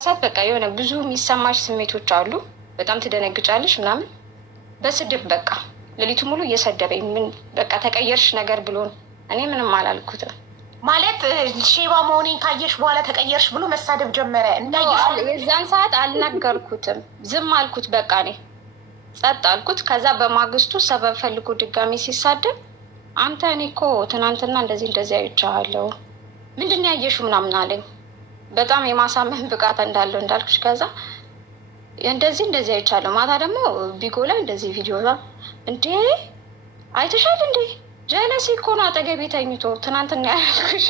ሳት በቃ የሆነ ብዙ የሚሰማሽ ስሜቶች አሉ። በጣም ትደነግጫለሽ ምናምን። በስድብ በቃ ሌሊቱ ሙሉ እየሰደበኝ ምን በቃ ተቀየርሽ ነገር ብሎን እኔ ምንም አላልኩትም። ማለት ሼባ መሆኔን ካየሽ በኋላ ተቀየርሽ ብሎ መሳደብ ጀመረ። የዛን ሰዓት አልናገርኩትም፣ ዝም አልኩት። በቃ እኔ ጸጥ አልኩት። ከዛ በማግስቱ ሰበብ ፈልጎ ድጋሚ ሲሳደብ አንተ እኔ እኮ ትናንትና እንደዚህ እንደዚህ አይቼሃለሁ ምንድን ነው ያየሽው ምናምን አለኝ። በጣም የማሳመን ብቃት እንዳለው እንዳልኩሽ። ከዛ እንደዚህ እንደዚህ አይቻለሁ። ማታ ደግሞ ቢጎ ላይ እንደዚህ ቪዲዮ እንዴ አይተሻል እንዴ? ጀለሲ እኮ ነው አጠገቤ ተኝቶ ትናንትና ያልኩሽ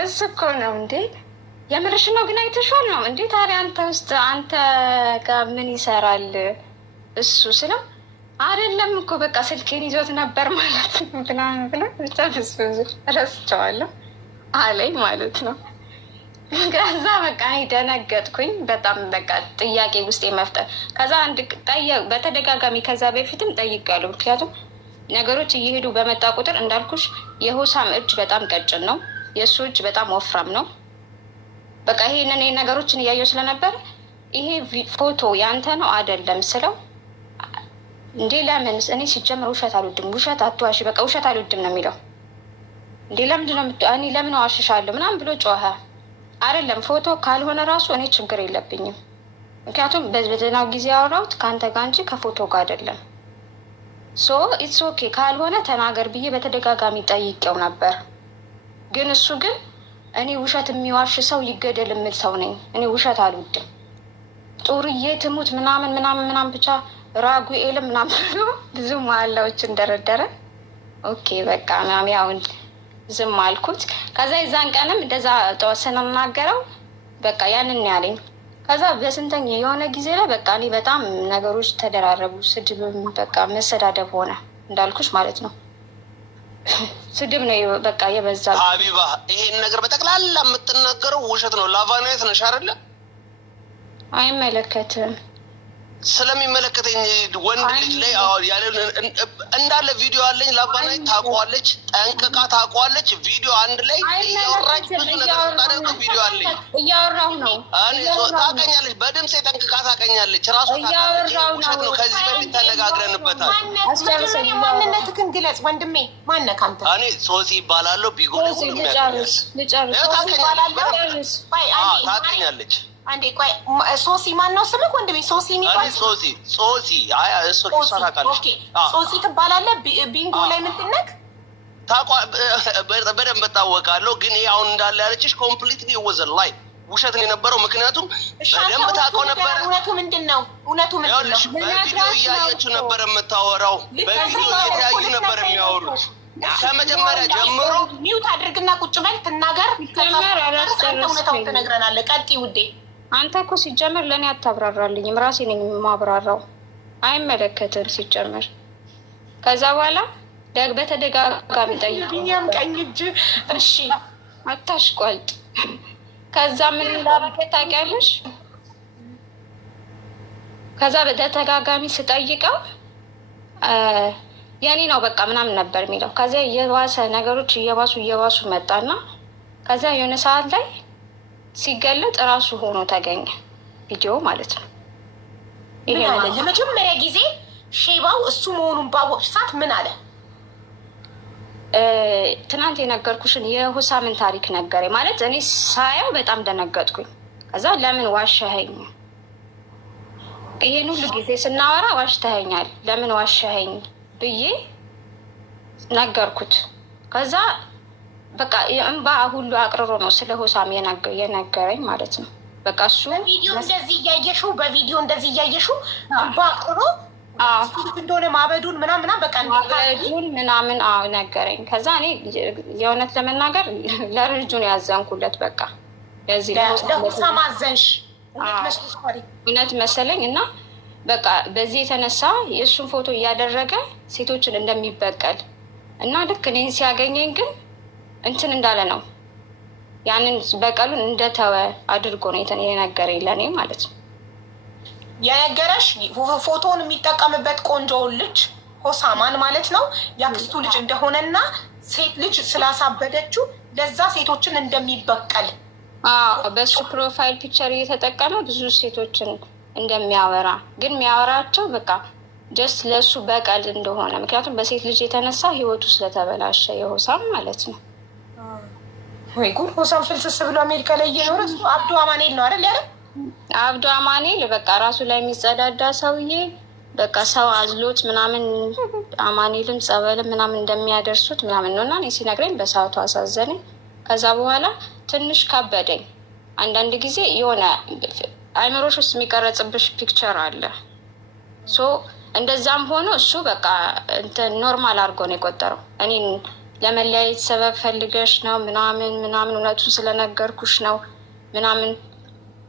እሱ እኮ ነው እንዴ። የምርሽ ነው ግን አይተሻል ነው እንዴ? ታዲያ አንተ ውስጥ አንተ ጋር ምን ይሰራል እሱ ስለው አይደለም እኮ በቃ ስልኬን ይዞት ነበር ማለት ነው ብላን ብላ ብቻ ረስቸዋለሁ አለኝ ማለት ነው። ከዛ በቃ ደነገጥኩኝ በጣም በቃ ጥያቄ ውስጥ መፍጠር። ከዛ አንድ በተደጋጋሚ ከዛ በፊትም ጠይቄያለሁ። ምክንያቱም ነገሮች እየሄዱ በመጣ ቁጥር እንዳልኩሽ የሆሳም እጅ በጣም ቀጭን ነው፣ የእሱ እጅ በጣም ወፍራም ነው። በቃ ይሄንን ነገሮችን እያየው ስለነበር ይሄ ፎቶ ያንተ ነው አይደለም ስለው እንዴ ለምን እኔ ሲጀምር ውሸት አልወድም፣ ውሸት አትዋሺ፣ በቃ ውሸት አልወድም ነው የሚለው። እንዴ ለምንድን ነው እኔ ለምን ዋሽሻለሁ ምናምን ብሎ ጮኸ። አይደለም ፎቶ ካልሆነ ራሱ እኔ ችግር የለብኝም፣ ምክንያቱም በደህናው ጊዜ ያወራሁት ከአንተ ጋር እንጂ ከፎቶ ጋር አይደለም። ሶ ኢትስ ኦኬ ካልሆነ ተናገር ብዬ በተደጋጋሚ ጠይቄው ነበር። ግን እሱ ግን እኔ ውሸት የሚዋሽ ሰው ይገደል የምል ሰው ነኝ፣ እኔ ውሸት አልወድም፣ ጡርዬ ትሙት ምናምን ምናምን ምናምን ብቻ ራጉኤል ምናምን ብዙ መሀላዎችን ደረደረ። ኦኬ በቃ ምናምን ያውን ዝም አልኩት። ከዛ የዛን ቀንም እንደዛ ስንናገረው በቃ ያንን ያለኝ። ከዛ በስንተኛ የሆነ ጊዜ ላይ በቃ እኔ በጣም ነገሮች ተደራረቡ። ስድብም በቃ መሰዳደብ ሆነ እንዳልኩሽ ማለት ነው። ስድብ ነው በቃ የበዛ። ሀቢባ ይሄን ነገር በጠቅላላ የምትናገረው ውሸት ነው። ላቫናዊት ነሽ አይደለ? አይመለከትም። ስለሚመለከተኝ ወንድ ልጅ ላይ ያለ እንዳለ ቪዲዮ አለኝ። ላባናይ ታውቀዋለች፣ ጠንቅቃ ታውቀዋለች። ቪዲዮ አንድ ላይ እያወራች ብዙ ነገር ታደርገው ቪዲዮ አለኝ። እያወራሁ ነው። እኔ ታውቀኛለች፣ በድምጼ ጠንቅቃ ታውቀኛለች። ራሱ ውሸት ነው። ከዚህ በፊት ተነጋግረንበታል። ማንነትህን ግለጽ ወንድሜ። ማነህ አንተ? እኔ ሶሲ ይባላለሁ። ቢጎል ሁሉም ያውቃል። ታውቀኛለች። አንዴ ቆይ ሶሲ ማን ነው ስምህ ወንድሜ? ሶሲ የሚባል ሶሲ አይ እሱ ታውቃለች። ሶሲ ትባላለህ። ቢንጎ ላይ ምንድን ነህ? በደንብ እታወቃለሁ። ግን ይሄ አሁን እንዳለ ያለችሽ ኮምፕሊትሊ ወዘ ላይ ውሸት ነው የነበረው። ምክንያቱም በደንብ ታውቀው ነበር። እውነቱ ምንድን ነው? በቪዲዮ እያየችው ነበር የምታወራው። በቪዲዮ እየተያዩ ነበር የሚያወሩት ከመጀመሪያ ጀምሮ። ሚውት አድርግና ቁጭ በል ትናገር። እውነታውን ትነግረናለህ። ቀጥይ ውዴ። አንተ እኮ ሲጀመር ለእኔ አታብራራልኝም፣ ራሴ ነኝ የማብራራው። አይመለከትም ሲጀመር። ከዛ በኋላ በተደጋጋሚ ጠይቀው ቀኝ እጅ እሺ አታሽቋልጥ። ከዛ ምን እንዳደረገ ታውቂያለሽ? ከዛ በተደጋጋሚ ስጠይቀው የኔ ነው በቃ ምናምን ነበር የሚለው። ከዚያ የባሰ ነገሮች እየባሱ መጣና ከዚያ የሆነ ሰዓት ላይ ሲገለጥ እራሱ ሆኖ ተገኘ ቪዲዮ ማለት ነው። ምን አለ? ለመጀመሪያ ጊዜ ሼባው እሱ መሆኑን ባወቅሽ ሰዓት ምን አለ? ትናንት የነገርኩሽን የሆሳምን ታሪክ ነገረኝ። ማለት እኔ ሳየው በጣም ደነገጥኩኝ። ከዛ ለምን ዋሸኸኝ? ይሄን ሁሉ ጊዜ ስናወራ ዋሽተኸኛል፣ ለምን ዋሸኸኝ ብዬ ነገርኩት። ከዛ በቃ የእንባ ሁሉ አቅርሮ ነው ስለ ሆሳም የነገረኝ ማለት ነው። በቃ እሱ በቪዲዮ እንደዚህ እያየሽው እንባ አቅርሮ እንደሆነ ማበዱን ምናምን በቃ ምናምን ነገረኝ። ከዛ እኔ የእውነት ለመናገር ለልጁን ያዘንኩለት በቃ ለሆሳም አዘንሽ እውነት መሰለኝ። እና በቃ በዚህ የተነሳ የእሱን ፎቶ እያደረገ ሴቶችን እንደሚበቀል እና ልክ እኔን ሲያገኘኝ ግን እንትን እንዳለ ነው ያንን በቀሉን እንደተወ አድርጎ ነው የነገረኝ ለእኔ ማለት ነው። የነገረሽ ፎቶውን የሚጠቀምበት ቆንጆውን ልጅ ሆሳማን ማለት ነው የአክስቱ ልጅ እንደሆነና ሴት ልጅ ስላሳበደችው ለዛ ሴቶችን እንደሚበቀል በሱ ፕሮፋይል ፒክቸር እየተጠቀመ ብዙ ሴቶችን እንደሚያወራ ግን የሚያወራቸው በቃ ጀስት ለእሱ በቀል እንደሆነ ምክንያቱም በሴት ልጅ የተነሳ ህይወቱ ስለተበላሸ የሆሳም ማለት ነው። ወይ ጉድ! ሆሳም ፍልስስ ብሎ አሜሪካ ላይ እየኖረ አብዱ አማኔል ነው አይደል ያለ? አብዱ አማኔል በቃ ራሱ ላይ የሚጸዳዳ ሰውዬ በቃ ሰው አዝሎት ምናምን አማኔልም ጸበልም ምናምን እንደሚያደርሱት ምናምን ነው። እና እኔ ሲነግረኝ በሰዓቱ አሳዘነኝ። ከዛ በኋላ ትንሽ ከበደኝ። አንዳንድ ጊዜ የሆነ አይምሮሽ ውስጥ የሚቀረጽብሽ ፒክቸር አለ። ሶ እንደዛም ሆኖ እሱ በቃ ኖርማል አድርጎ ነው የቆጠረው። እኔን ለመለያየት ሰበብ ፈልገሽ ነው ምናምን ምናምን እውነቱን ስለነገርኩሽ ነው ምናምን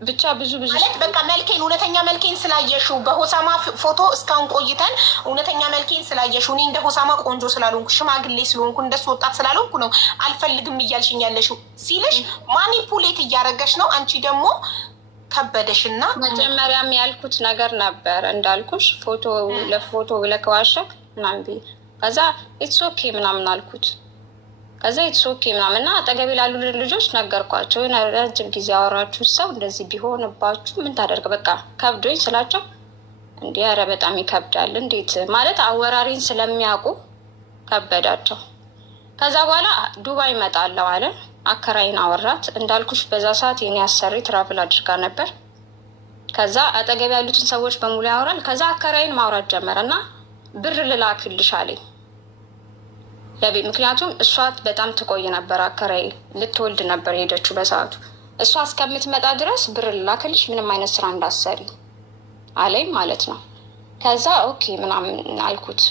ብቻ ብዙ ማለት በቃ መልኬን እውነተኛ መልኬን ስላየሽው በሆሳማ ፎቶ እስካሁን ቆይተን እውነተኛ መልኬን ስላየሽው እኔ እንደ ሆሳማ ቆንጆ ስላልሆንኩ ሽማግሌ ስለሆንኩ እንደሱ ወጣት ስላልሆንኩ ነው አልፈልግም እያልሽኝ ያለሽው ሲልሽ ማኒፑሌት እያደረገሽ ነው። አንቺ ደግሞ ከበደሽና መጀመሪያም ያልኩት ነገር ነበር እንዳልኩሽ ፎቶ ለፎቶ ብለህ ከዋሸክ ምናምን ብዬ ከዛ ኢትስ ኦኬ ምናምን አልኩት። ከዛ ኢትስ ኦኬ ምናምን እና አጠገቤ ላሉ ልጆች ነገርኳቸው። ረጅም ጊዜ ያወራችሁ ሰው እንደዚህ ቢሆንባችሁ ምን ታደርግ በቃ ከብዶኝ ስላቸው እንዲህ ኧረ በጣም ይከብዳል እንዴት ማለት አወራሪን ስለሚያውቁ ከበዳቸው። ከዛ በኋላ ዱባይ እመጣለሁ አለ። አከራይን አወራት እንዳልኩሽ በዛ ሰዓት የኔ አሰሪ ትራቭል አድርጋ ነበር። ከዛ አጠገብ ያሉትን ሰዎች በሙሉ ያወራል። ከዛ አከራይን ማውራት ጀመረ እና ብር ልላክልሽ አለኝ ለቤት ምክንያቱም እሷ በጣም ትቆይ ነበር። አከራይ ልትወልድ ነበር የሄደችው በሰዓቱ። እሷ እስከምትመጣ ድረስ ብር ልላክልሽ ምንም አይነት ስራ እንዳሰሪ አለኝ ማለት ነው። ከዛ ኦኬ ምናምን አልኩት።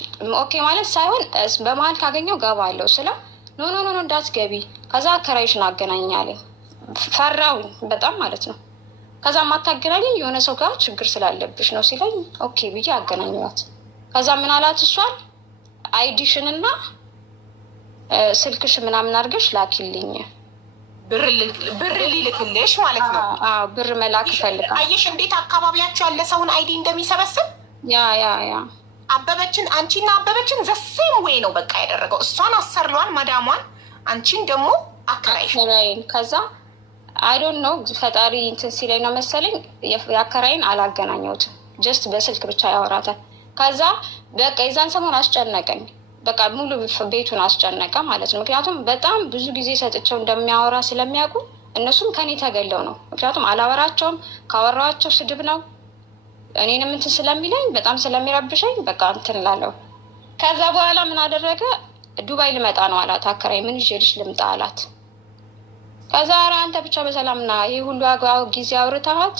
ኦኬ ማለት ሳይሆን በመሀል ካገኘው ገባ አለው ስለ ኖ ኖ ኖ እንዳትገቢ ከዛ አከራይሽን አገናኝ አለኝ። ፈራውኝ በጣም ማለት ነው። ከዛ ማታገናኘኝ የሆነ ሰው ጋር ችግር ስላለብሽ ነው ሲለኝ ኦኬ ብዬ አገናኘዋት። ከዛ ምን አላት እሷን አይዲሽን እና ስልክሽ ምናምን አድርገሽ ላኪልኝ ብር ሊልክልሽ ማለት ነው። ብር መላክ ፈልጋል። አየሽ እንዴት አካባቢያቸው ያለ ሰውን አይዲ እንደሚሰበስብ ያ አበበችን አንቺና አበበችን ዘሴም ወይ ነው በቃ ያደረገው። እሷን አሰርሏን መዳሟን አንቺን ደግሞ አከራይን። ከዛ አይ ዶንት ኖ ፈጣሪ እንትን ሲለኝ ነው መሰለኝ የአከራይን አላገናኘሁትም። ጀስት በስልክ ብቻ ያወራታል። ከዛ በቃ የዛን ሰሞን አስጨነቀኝ። በቃ ሙሉ ቤቱን አስጨነቀ ማለት ነው። ምክንያቱም በጣም ብዙ ጊዜ ሰጥቸው እንደሚያወራ ስለሚያውቁ እነሱም ከኔ ተገለው ነው። ምክንያቱም አላወራቸውም። ካወራቸው ስድብ ነው። እኔንም እንትን ስለሚለኝ በጣም ስለሚረብሸኝ በቃ እንትን ላለው። ከዛ በኋላ ምን አደረገ? ዱባይ ልመጣ ነው አላት። አከራይ ምን ይዤልሽ ልምጣ አላት። ከዛ ኧረ አንተ ብቻ በሰላም ና፣ ይህ ሁሉ ጊዜ አውርተሃት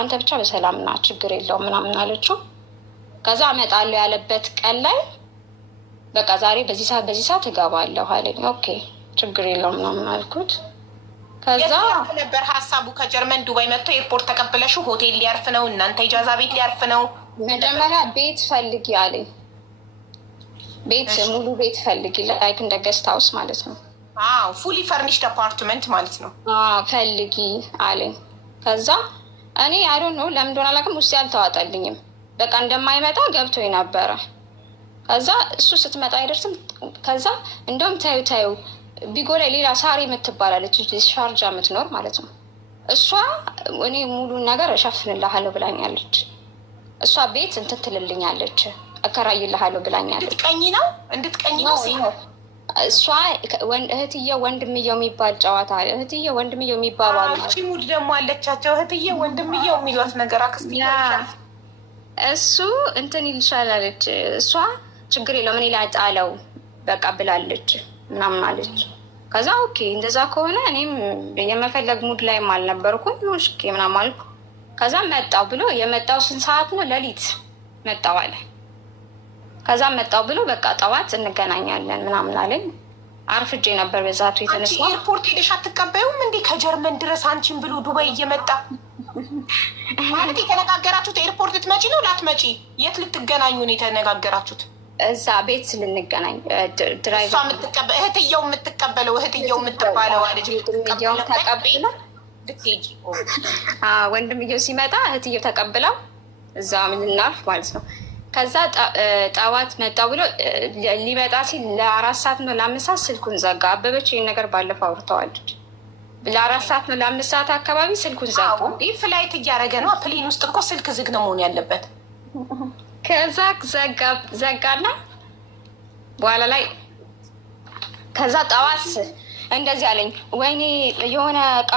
አንተ ብቻ በሰላም ና፣ ችግር የለውም ምናምን አለችው። ከዛ እመጣለሁ ያለበት ቀን ላይ በቃ ዛሬ በዚህ ሰዓት እገባለሁ አለኝ። ኦኬ ችግር የለውም ምናምን አልኩት። ከዛ ነበር ሀሳቡ ከጀርመን ዱባይ መጥቶ ኤርፖርት ተቀብለሽው ሆቴል ሊያርፍ ነው እናንተ ኢጃዛ ቤት ሊያርፍ ነው። መጀመሪያ ቤት ፈልጊ አለኝ። ቤት ሙሉ ቤት ፈልጊ ላይክ እንደ ገስት ሀውስ ማለት ነው። ፉሊ ፈርኒሽድ አፓርትመንት ማለት ነው ፈልጊ አለኝ። ከዛ እኔ አይ ዶንት ኖ ለምን እንደሆነ አላውቅም ውስጥ ያልተዋጠልኝም በቃ እንደማይመጣ ገብቶኝ ነበረ። ከዛ እሱ ስትመጣ አይደርስም። ከዛ እንደውም ታዩ ቢጎ ላይ ሌላ ሳሪ የምትባላለች ሻርጃ የምትኖር ማለት ነው። እሷ እኔ ሙሉ ነገር እሸፍንልሃለሁ ብላኛለች። እሷ ቤት እንትን ትልልኛለች እከራይልሃለሁ ብላኛለች። እንድትቀኝ ነው እሷ እህትዬ ወንድምየው የሚባል ጨዋታ እህትዬ ወንድምየው የሚባባሉ ሙድ ደግሞ አለቻቸው። እህትዬ ወንድምየው የሚሏት ነገር አክስት እሱ እንትን ይልሻላለች። እሷ ችግር የለውም እኔ ላይ ጣለው በቃ ብላለች ምናምን አለች። ከዛ ኦኬ እንደዛ ከሆነ እኔም የመፈለግ ሙድ ላይም አልነበርኩም። ሽኬ ምናምን አልኩ። ከዛ መጣው ብሎ የመጣው ስንት ሰዓት ነው? ሌሊት መጣው አለ። ከዛ መጣው ብሎ በቃ ጠዋት እንገናኛለን ምናምን አለኝ። አርፍጄ ነበር በዛቱ የተነሳ። ኤርፖርት ሄደሽ አትቀበዩም እንዴ? ከጀርመን ድረስ አንቺን ብሎ ዱባይ እየመጣ ማለት የተነጋገራችሁት ኤርፖርት ልትመጪ ነው ላትመጪ? የት ልትገናኙ ነው የተነጋገራችሁት? እዛ ቤት ልንገናኝ ድራይቨር እህትየው የምትቀበለው እህትየው የምትባለው ልጅ ተቀብላ ልትሄጂ ወንድምየው ሲመጣ እህትየው ተቀብለው እዛ ልናርፍ ማለት ነው። ከዛ ጠዋት መጣ ብሎ ሊመጣ ሲል ለ4 ሰዓት ነው ለ5 ሰዓት ስልኩን ዘጋ። አበበች ይህን ነገር ባለፈው አውርተዋለች። ለ4 ሰዓት ነው ለ5 ሰዓት አካባቢ ስልኩን ዘጋ። ይህ ፍላይት እያደረገ ነው። ፕሌን ውስጥ እኮ ስልክ ዝግ ነው መሆን ያለበት። ከዛ ዘጋና በኋላ ላይ ከዛ ጠዋት እንደዚህ አለኝ፣ ወይኔ የሆነ እቃ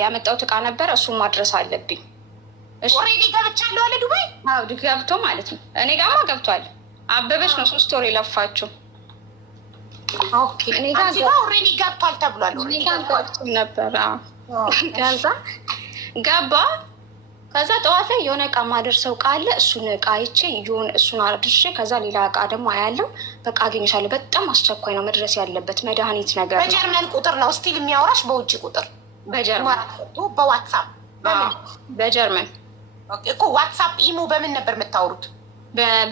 ያመጣሁት እቃ ነበር እሱን ማድረስ አለብኝ። ኦልሬዲ ገብቻለሁ አለ ዱባይ። አዎ ገብቶ ማለት ነው። እኔ ጋማ ገብቷል። አበበች ነው 3 ወር የለፋችው። ኦኬ እኔ ጋር ኦልሬዲ ገብቷል ተብሏል። እኔ ጋር ገብቶ ነበር። ከዛ ገባ። ከዛ ጠዋት ላይ የሆነ እቃ ማደርሰው እቃ አለ። እሱን እቃ አይቼ የሆነ እሱን አድርሼ ከዛ ሌላ እቃ ደግሞ አያለው። በቃ አገኝሻለሁ፣ በጣም አስቸኳይ ነው መድረስ ያለበት መድኃኒት ነገር ነው። በጀርመን ቁጥር ነው ስቲል የሚያወራሽ? በውጭ ቁጥር? በጀርመን በዋትሳፕ በጀርመን እኮ ዋትሳፕ ኢሞ በምን ነበር የምታወሩት?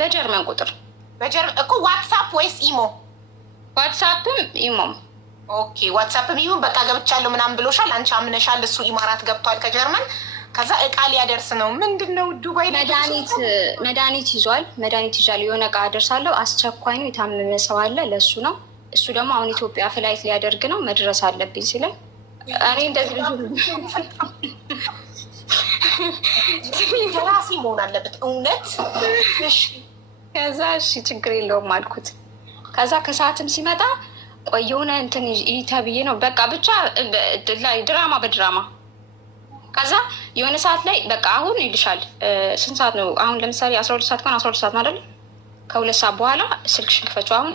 በጀርመን ቁጥር እኮ ዋትሳፕ ወይስ ኢሞ? ዋትሳፕም ኢሞም። ኦኬ ዋትሳፕም ኢሞ። በቃ ገብቻለሁ ምናምን ብሎሻል፣ አንቺ አምነሻል። እሱ ኢማራት ገብቷል ከጀርመን። ከዛ እቃ ሊያደርስ ነው። ምንድን ነው ዱባይ መድኃኒት ይዟል። መድኃኒት ይዣለሁ፣ የሆነ እቃ አደርሳለሁ፣ አስቸኳይ ነው፣ የታመመ ሰው አለ፣ ለእሱ ነው። እሱ ደግሞ አሁን ኢትዮጵያ ፍላይት ሊያደርግ ነው፣ መድረስ አለብኝ ሲለኝ እኔ እንደዚህ ራሴ መሆን አለበት እውነት። ከዛ እሺ ችግር የለውም አልኩት። ከዛ ከሰዓትም ሲመጣ ቆይ የሆነ እንትን ተብዬ ነው በቃ ብቻ ድራማ በድራማ። ከዛ የሆነ ሰዓት ላይ በቃ አሁን ይልሻል። ስንት ሰዓት ነው አሁን? ለምሳሌ 12 ሰዓት ከሆነ 12 ሰዓት ነው አይደል? ከ2 ሰዓት በኋላ ስልክሽን ክፈችው። አሁን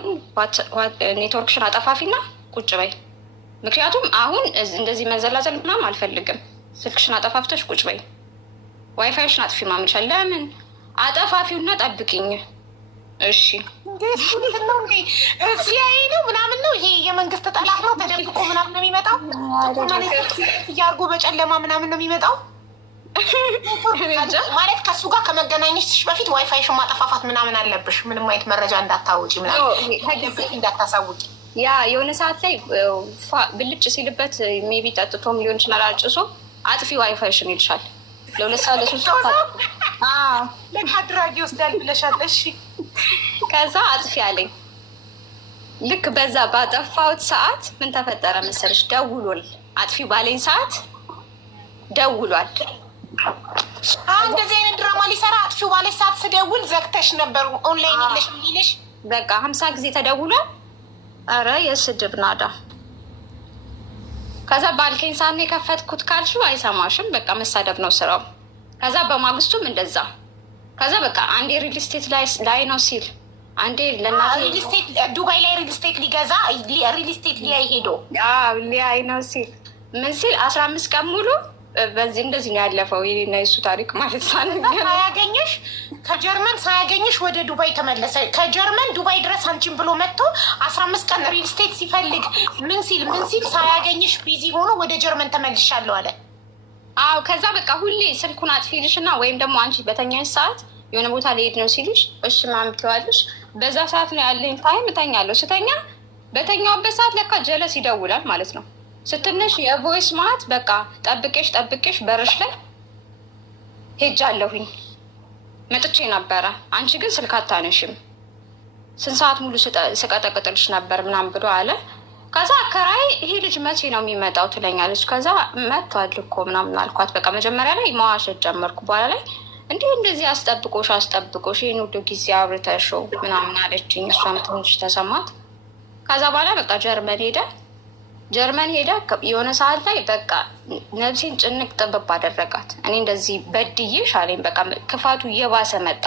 ኔትወርክሽን አጠፋፊና ቁጭ በይ። ምክንያቱም አሁን እንደዚህ መዘላዘል ምናምን አልፈልግም። ስልክሽን አጠፋፍተሽ ቁጭ በይ። ዋይፋይሽን አጥፊ ማምልሻል። ለምን አጠፋፊውና ጠብቅኝ። እሺ ሲያይ ነው ምናምን ነው። ይሄ የመንግስት ጠላት ነው። ተደብቆ ምናምን ነው የሚመጣው። እያርጎ በጨለማ ምናምን ነው የሚመጣው። ማለት ከሱ ጋር ከመገናኘትሽ በፊት ዋይፋይሽን ማጠፋፋት ምናምን አለብሽ። ምንም አይነት መረጃ እንዳታወጪ ምናምን እንዳታሳውቂ። ያ የሆነ ሰዓት ላይ ብልጭ ሲልበት ሜቢ ጠጥቶም ሊሆን ይችላል አጭሶ አጥፊ ዋይፋይሽን ይልሻል። ለ2 ሰዓት ለ3 ሰዓት ለካ ድራጊ ወስዳል ብለሻል። እሺ ከዛ አጥፊ አለኝ። ልክ በዛ ባጠፋሁት ሰዓት ምን ተፈጠረ መሰለሽ? ደውሏል። አጥፊ ባለኝ ሰዓት ደውሏል። እንደዚህ አይነት ድራማ ሊሰራ አጥፊ ባለኝ ሰዓት ስደውል ዘግተሽ ነበር ኦንላይን የለሽ ሊልሽ በቃ 50 ጊዜ ተደውሏል። አረ የስድብ ናዳ። ከዛ ባልከኝ ሰዓት ነው የከፈትኩት ካልሽው አይሰማሽም። በቃ መሳደብ ነው ስራው። ከዛ በማግስቱም እንደዛ። ከዛ በቃ አንዴ ሪል ስቴት ላይ ነው ሲል አንዴ ለእናቴ ዱባይ ላይ ሪል ስቴት ሊገዛ ሪል ስቴት ሊያይ ሄዶ ሊያይ ነው ሲል ምን ሲል 15 ቀን ሙሉ በዚህ እንደዚህ ነው ያለፈው። የኔና የሱ ታሪክ ማለት ሳያገኝሽ ከጀርመን ሳያገኝሽ ወደ ዱባይ ተመለሰ። ከጀርመን ዱባይ ድረስ አንቺን ብሎ መጥቶ 15 ቀን ሪል ስቴት ሲፈልግ ምን ሲል ሳያገኝሽ ቢዚ ሆኖ ወደ ጀርመን ተመልሻለሁ አለ። አዎ ከዛ በቃ ሁሌ ስልኩን አጥፊልሽ እና ወይም ደግሞ አንቺ በተኛሽ ሰዓት የሆነ ቦታ ሊሄድ ነው ሲልሽ እሺ ምናምን ትይዋለሽ። በዛ ሰዓት ነው ያለኝ ታይም እተኛለሁ። ስተኛ በተኛውበት ሰዓት ለካ ጀለስ ይደውላል ማለት ነው። ስትነሽ የቮይስ ማለት በቃ ጠብቄሽ በርሽ ላይ ሄጃለሁኝ መጥቼ ነበረ፣ አንቺ ግን ስልክ አታነሽም፣ ስንት ሰዓት ሙሉ ስቀጠቅጥልሽ ነበር ምናምን ብሎ አለ። ከዛ አከራይ ይሄ ልጅ መቼ ነው የሚመጣው ትለኛለች። ከዛ መጥቷል እኮ ምናምን አልኳት። በቃ መጀመሪያ ላይ መዋሸት ጀመርኩ። በኋላ ላይ እንደዚህ አስጠብቆሽ ይህን ሁሉ ጊዜ አብርተሽው ምናምን አለችኝ። እሷም ትንሽ ተሰማት። ከዛ በኋላ በቃ ጀርመን ሄደ። የሆነ ሰዓት ላይ በቃ ነፍሴን ጭንቅ ጥብብ አደረጋት። እኔ እንደዚህ በድዬሽ አለኝ። በቃ ክፋቱ እየባሰ መጣ።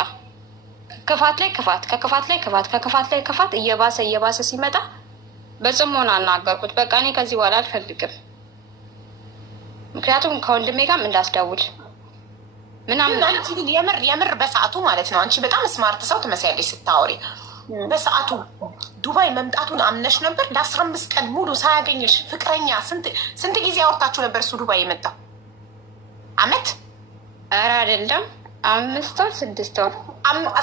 ክፋት ላይ ክፋት፣ ከክፋት ላይ ክፋት፣ ከክፋት ላይ ክፋት እየባሰ ሲመጣ በጽሞና አናገርኩት። በቃ እኔ ከዚህ በኋላ አልፈልግም፣ ምክንያቱም ከወንድሜ ጋርም እንዳስደውል ምናምን። የምር በሰዓቱ ማለት ነው አንቺ በጣም ስማርት ሰው ትመስያለሽ ስታወሪ። በሰዓቱ ዱባይ መምጣቱን አምነሽ ነበር? ለ15 ቀን ሙሉ ሳያገኝሽ ፍቅረኛ ስንት ጊዜ አወርታችሁ ነበር? እሱ ዱባይ የመጣው አመት? ኧረ አይደለም 5 ወር 6 ወር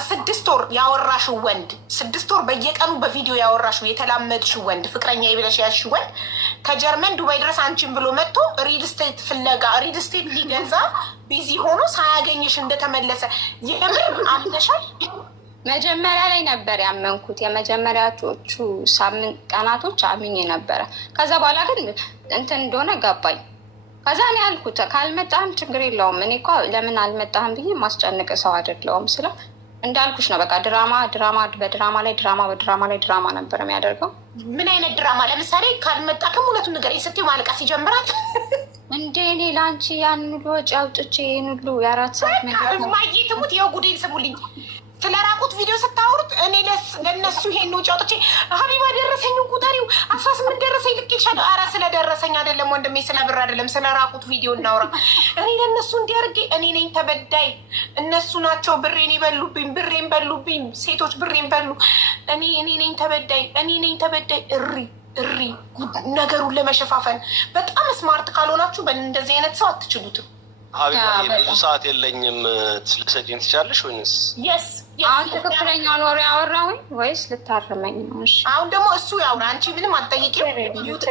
6 ወር ያወራሽው ወንድ 6 ወር በየቀኑ በቪዲዮ ያወራሽው የተላመድሽው ወንድ ፍቅረኛ ብለሽ ያዝሽው ወንድ ከጀርመን ዱባይ ድረስ አንቺን ብሎ መጥቶ ሪል ስቴት ፍለጋ ሪል ስቴት ሊገዛ ቢዚ ሆኖ ሳያገኝሽ እንደተመለሰ የምር አምነሻል? መጀመሪያ ላይ ነበር ያመንኩት። የመጀመሪያዎቹ ሳምንት ቀናቶች አምኜ ነበረ። ከዛ በኋላ ግን እንትን እንደሆነ ገባኝ። ከዛ እኔ አልኩት ካልመጣህም ችግር የለውም እኔ እኮ ለምን አልመጣህም ብዬ ማስጨንቅ ሰው አይደለሁም ስለው እንዳልኩሽ ነው በቃ ድራማ በድራማ ላይ ድራማ ነበር የሚያደርገው። ምን አይነት ድራማ? ለምሳሌ ካልመጣክም እውነቱን ነገር ስትይ ማልቀስ ይጀምራል። እንዴ እኔ ለአንቺ ያን ሁሉ ወጪ አውጥቼ ይህን ሁሉ የ4 ሰዓት ማየ ትሙት የው ጉዴን ስሙልኝ። ስለ ራቁት ቪዲዮ ስታወሩት እኔ ለእነሱ ይሄን ውጭ አውጥቼ ሀቢባ ደረሰኝ ቁጠሪው 18 ደረሰኝ ልክ ይልሻለሁ። ኧረ ስለ ደረሰኝ አይደለም ወንድሜ፣ ስለ ብር አይደለም፣ ስለ ራቁት ቪዲዮ እናውራ። እኔ ለእነሱ እንዲያርጌ እኔ ነኝ ተበዳይ፣ እነሱ ናቸው ብሬን ይበሉብኝ፣ ብሬን በሉብኝ፣ ሴቶች ብሬን በሉ። እኔ ነኝ ተበዳይ፣ እሪ ነገሩን ለመሸፋፈን በጣም ስማርት ካልሆናችሁ በእንደዚህ አይነት ሰው አትችሉትም። ሀቢባ ብዙ ሰዓት የለኝም ልትሰጪኝ ትችያለሽ ወይንስ? አሁን ትክክለኛውን ወሬ አወራሁኝ ወይስ ልታረመኝ ነው? አሁን ደግሞ እሱ ያውራ፣ አንቺ ምንም አትጠይቂም።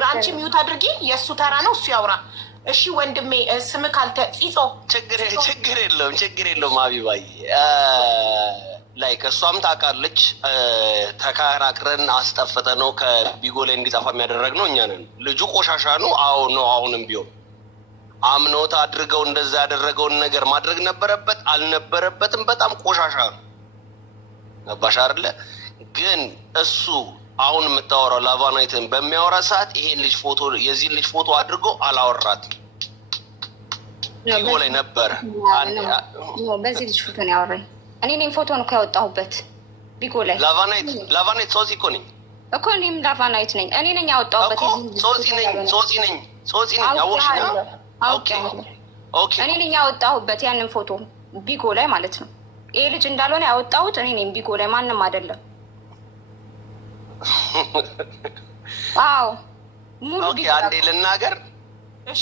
አንቺ ሚዩት አድርጊ፣ የእሱ ተራ ነው፣ እሱ ያውራ። እሺ ወንድሜ ስም ካልተ ፂጾ ችግር የለውም ሀቢባዬ። ላይ ከእሷም ታውቃለች። ተከራክረን አስጠፍተ ነው ከቢጎ ላይ እንዲጠፋ የሚያደረግ ነው እኛ ነን። ልጁ ቆሻሻ ነው። አዎ ነው። አሁንም ቢሆን አምኖት አድርገው እንደዛ ያደረገውን ነገር ማድረግ ነበረበት አልነበረበትም? በጣም ቆሻሻ ነው። ገባሽ አይደለ? ግን እሱ አሁን የምታወራው ላቫናይትን በሚያወራ ሰዓት ይሄን ልጅ ፎቶ የዚህን ልጅ ፎቶ አድርጎ አላወራትም። ቢጎ ላይ ነበረ። በዚህ ልጅ ፎቶ ነው ያወራኝ። እኔ ነኝ ፎቶ ነው ያወጣሁበት ቢጎ ላይ። ላቫናይት ሶሲ እኮ ነኝ እኮ እኔም ላቫናይት ነኝ። እኔ ነኝ ያወጣሁበት። ሶሲ ነኝ እኔ ነኝ ያወጣሁበት ያንን ፎቶ ቢጎ ላይ ማለት ነው። ይሄ ልጅ እንዳልሆነ ያወጣሁት እኔ ነኝ ቢጎ ላይ፣ ማንም አይደለም። አዎ ሙሉ ቢጎ። አንዴ ልናገር፣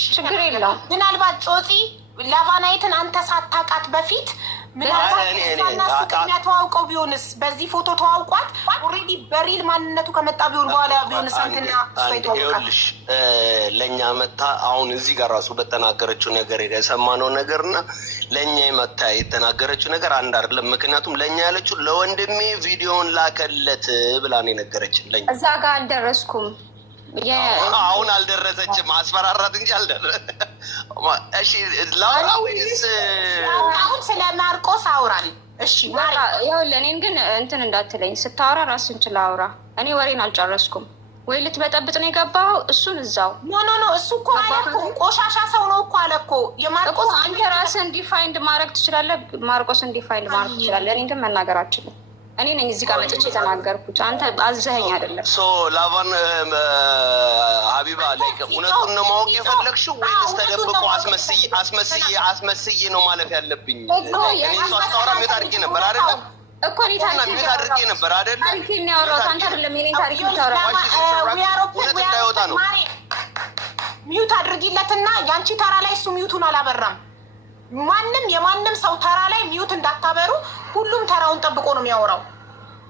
ችግር የለውም። ምናልባት ጾፂ ላቫናይትን አንተ ሳታውቃት በፊት ምናልባት ተዋውቀው ቢሆንስ? በዚህ ፎቶ ተዋውቋት ኦልሬዲ በሪል ማንነቱ ከመጣ ቢሆን በኋላ ቢሆንስ? አንተና ይኸውልሽ ለእኛ መታ አሁን እዚህ ጋር ራሱ በተናገረችው ነገር የሰማነው ነገር እና ለእኛ መታ የተናገረችው ነገር አንድ አይደለም። ምክንያቱም ለእኛ ያለችው ለወንድሜ ቪዲዮን ላከለት ብላ ነው የነገረችን። ለእኛ እዛ ጋር አልደረስኩም። አሁን አልደረሰችም። አስፈራራት እንጂ አልደረሰችም። እሺ ላውራ ወይስ አሁን ስለ ማርቆስ አውራል? እሺ ይኸውልህ እኔን ግን እንትን እንዳትለኝ ስታወራ ራስን ችለህ አውራ። እኔ ወሬን አልጨረስኩም። ወይ ልትበጠብጥ ነው የገባኸው? እሱን እዛው ኖ እሱ እኮ አለ እኮ ቆሻሻ ሰው ነው እኮ አለ እኮ የማርቆስ። አንተ ራስህን ዲፋይንድ ማድረግ ትችላለህ፣ ማርቆስን ዲፋይንድ ማድረግ ትችላለህ። እኔ ግን መናገር አልችልም። እኔ ነኝ እዚህ ጋር መጥቼ የተናገርኩት፣ አንተ አዘኸኝ አይደለም። ላቫን ሀቢባ ላይ እውነቱን ነው ማወቅ የፈለግሽው ወይስ ተደብቆ አስመስዬ ነው ማለፍ ያለብኝ? እኔ እሷ አስታወራ ሚዩት አድርጌ ነበር አይደለም እኮ እኔ ሚዩት አድርጌ ነበር አይደለም። ታሪኬን ነው ያወራሁት፣ አንተ አይደለም የኔን ታሪክ የምታወራው። እውነት እንዳይወጣ ነው። ሚዩት አድርጊለትና ያንቺ ተራ ላይ እሱ ሚዩቱን አላበራም። የማንም ሰው ተራ ላይ ሚዩት እንዳታበሩ። ሁሉም ተራውን ጠብቆ ነው የሚያወራው።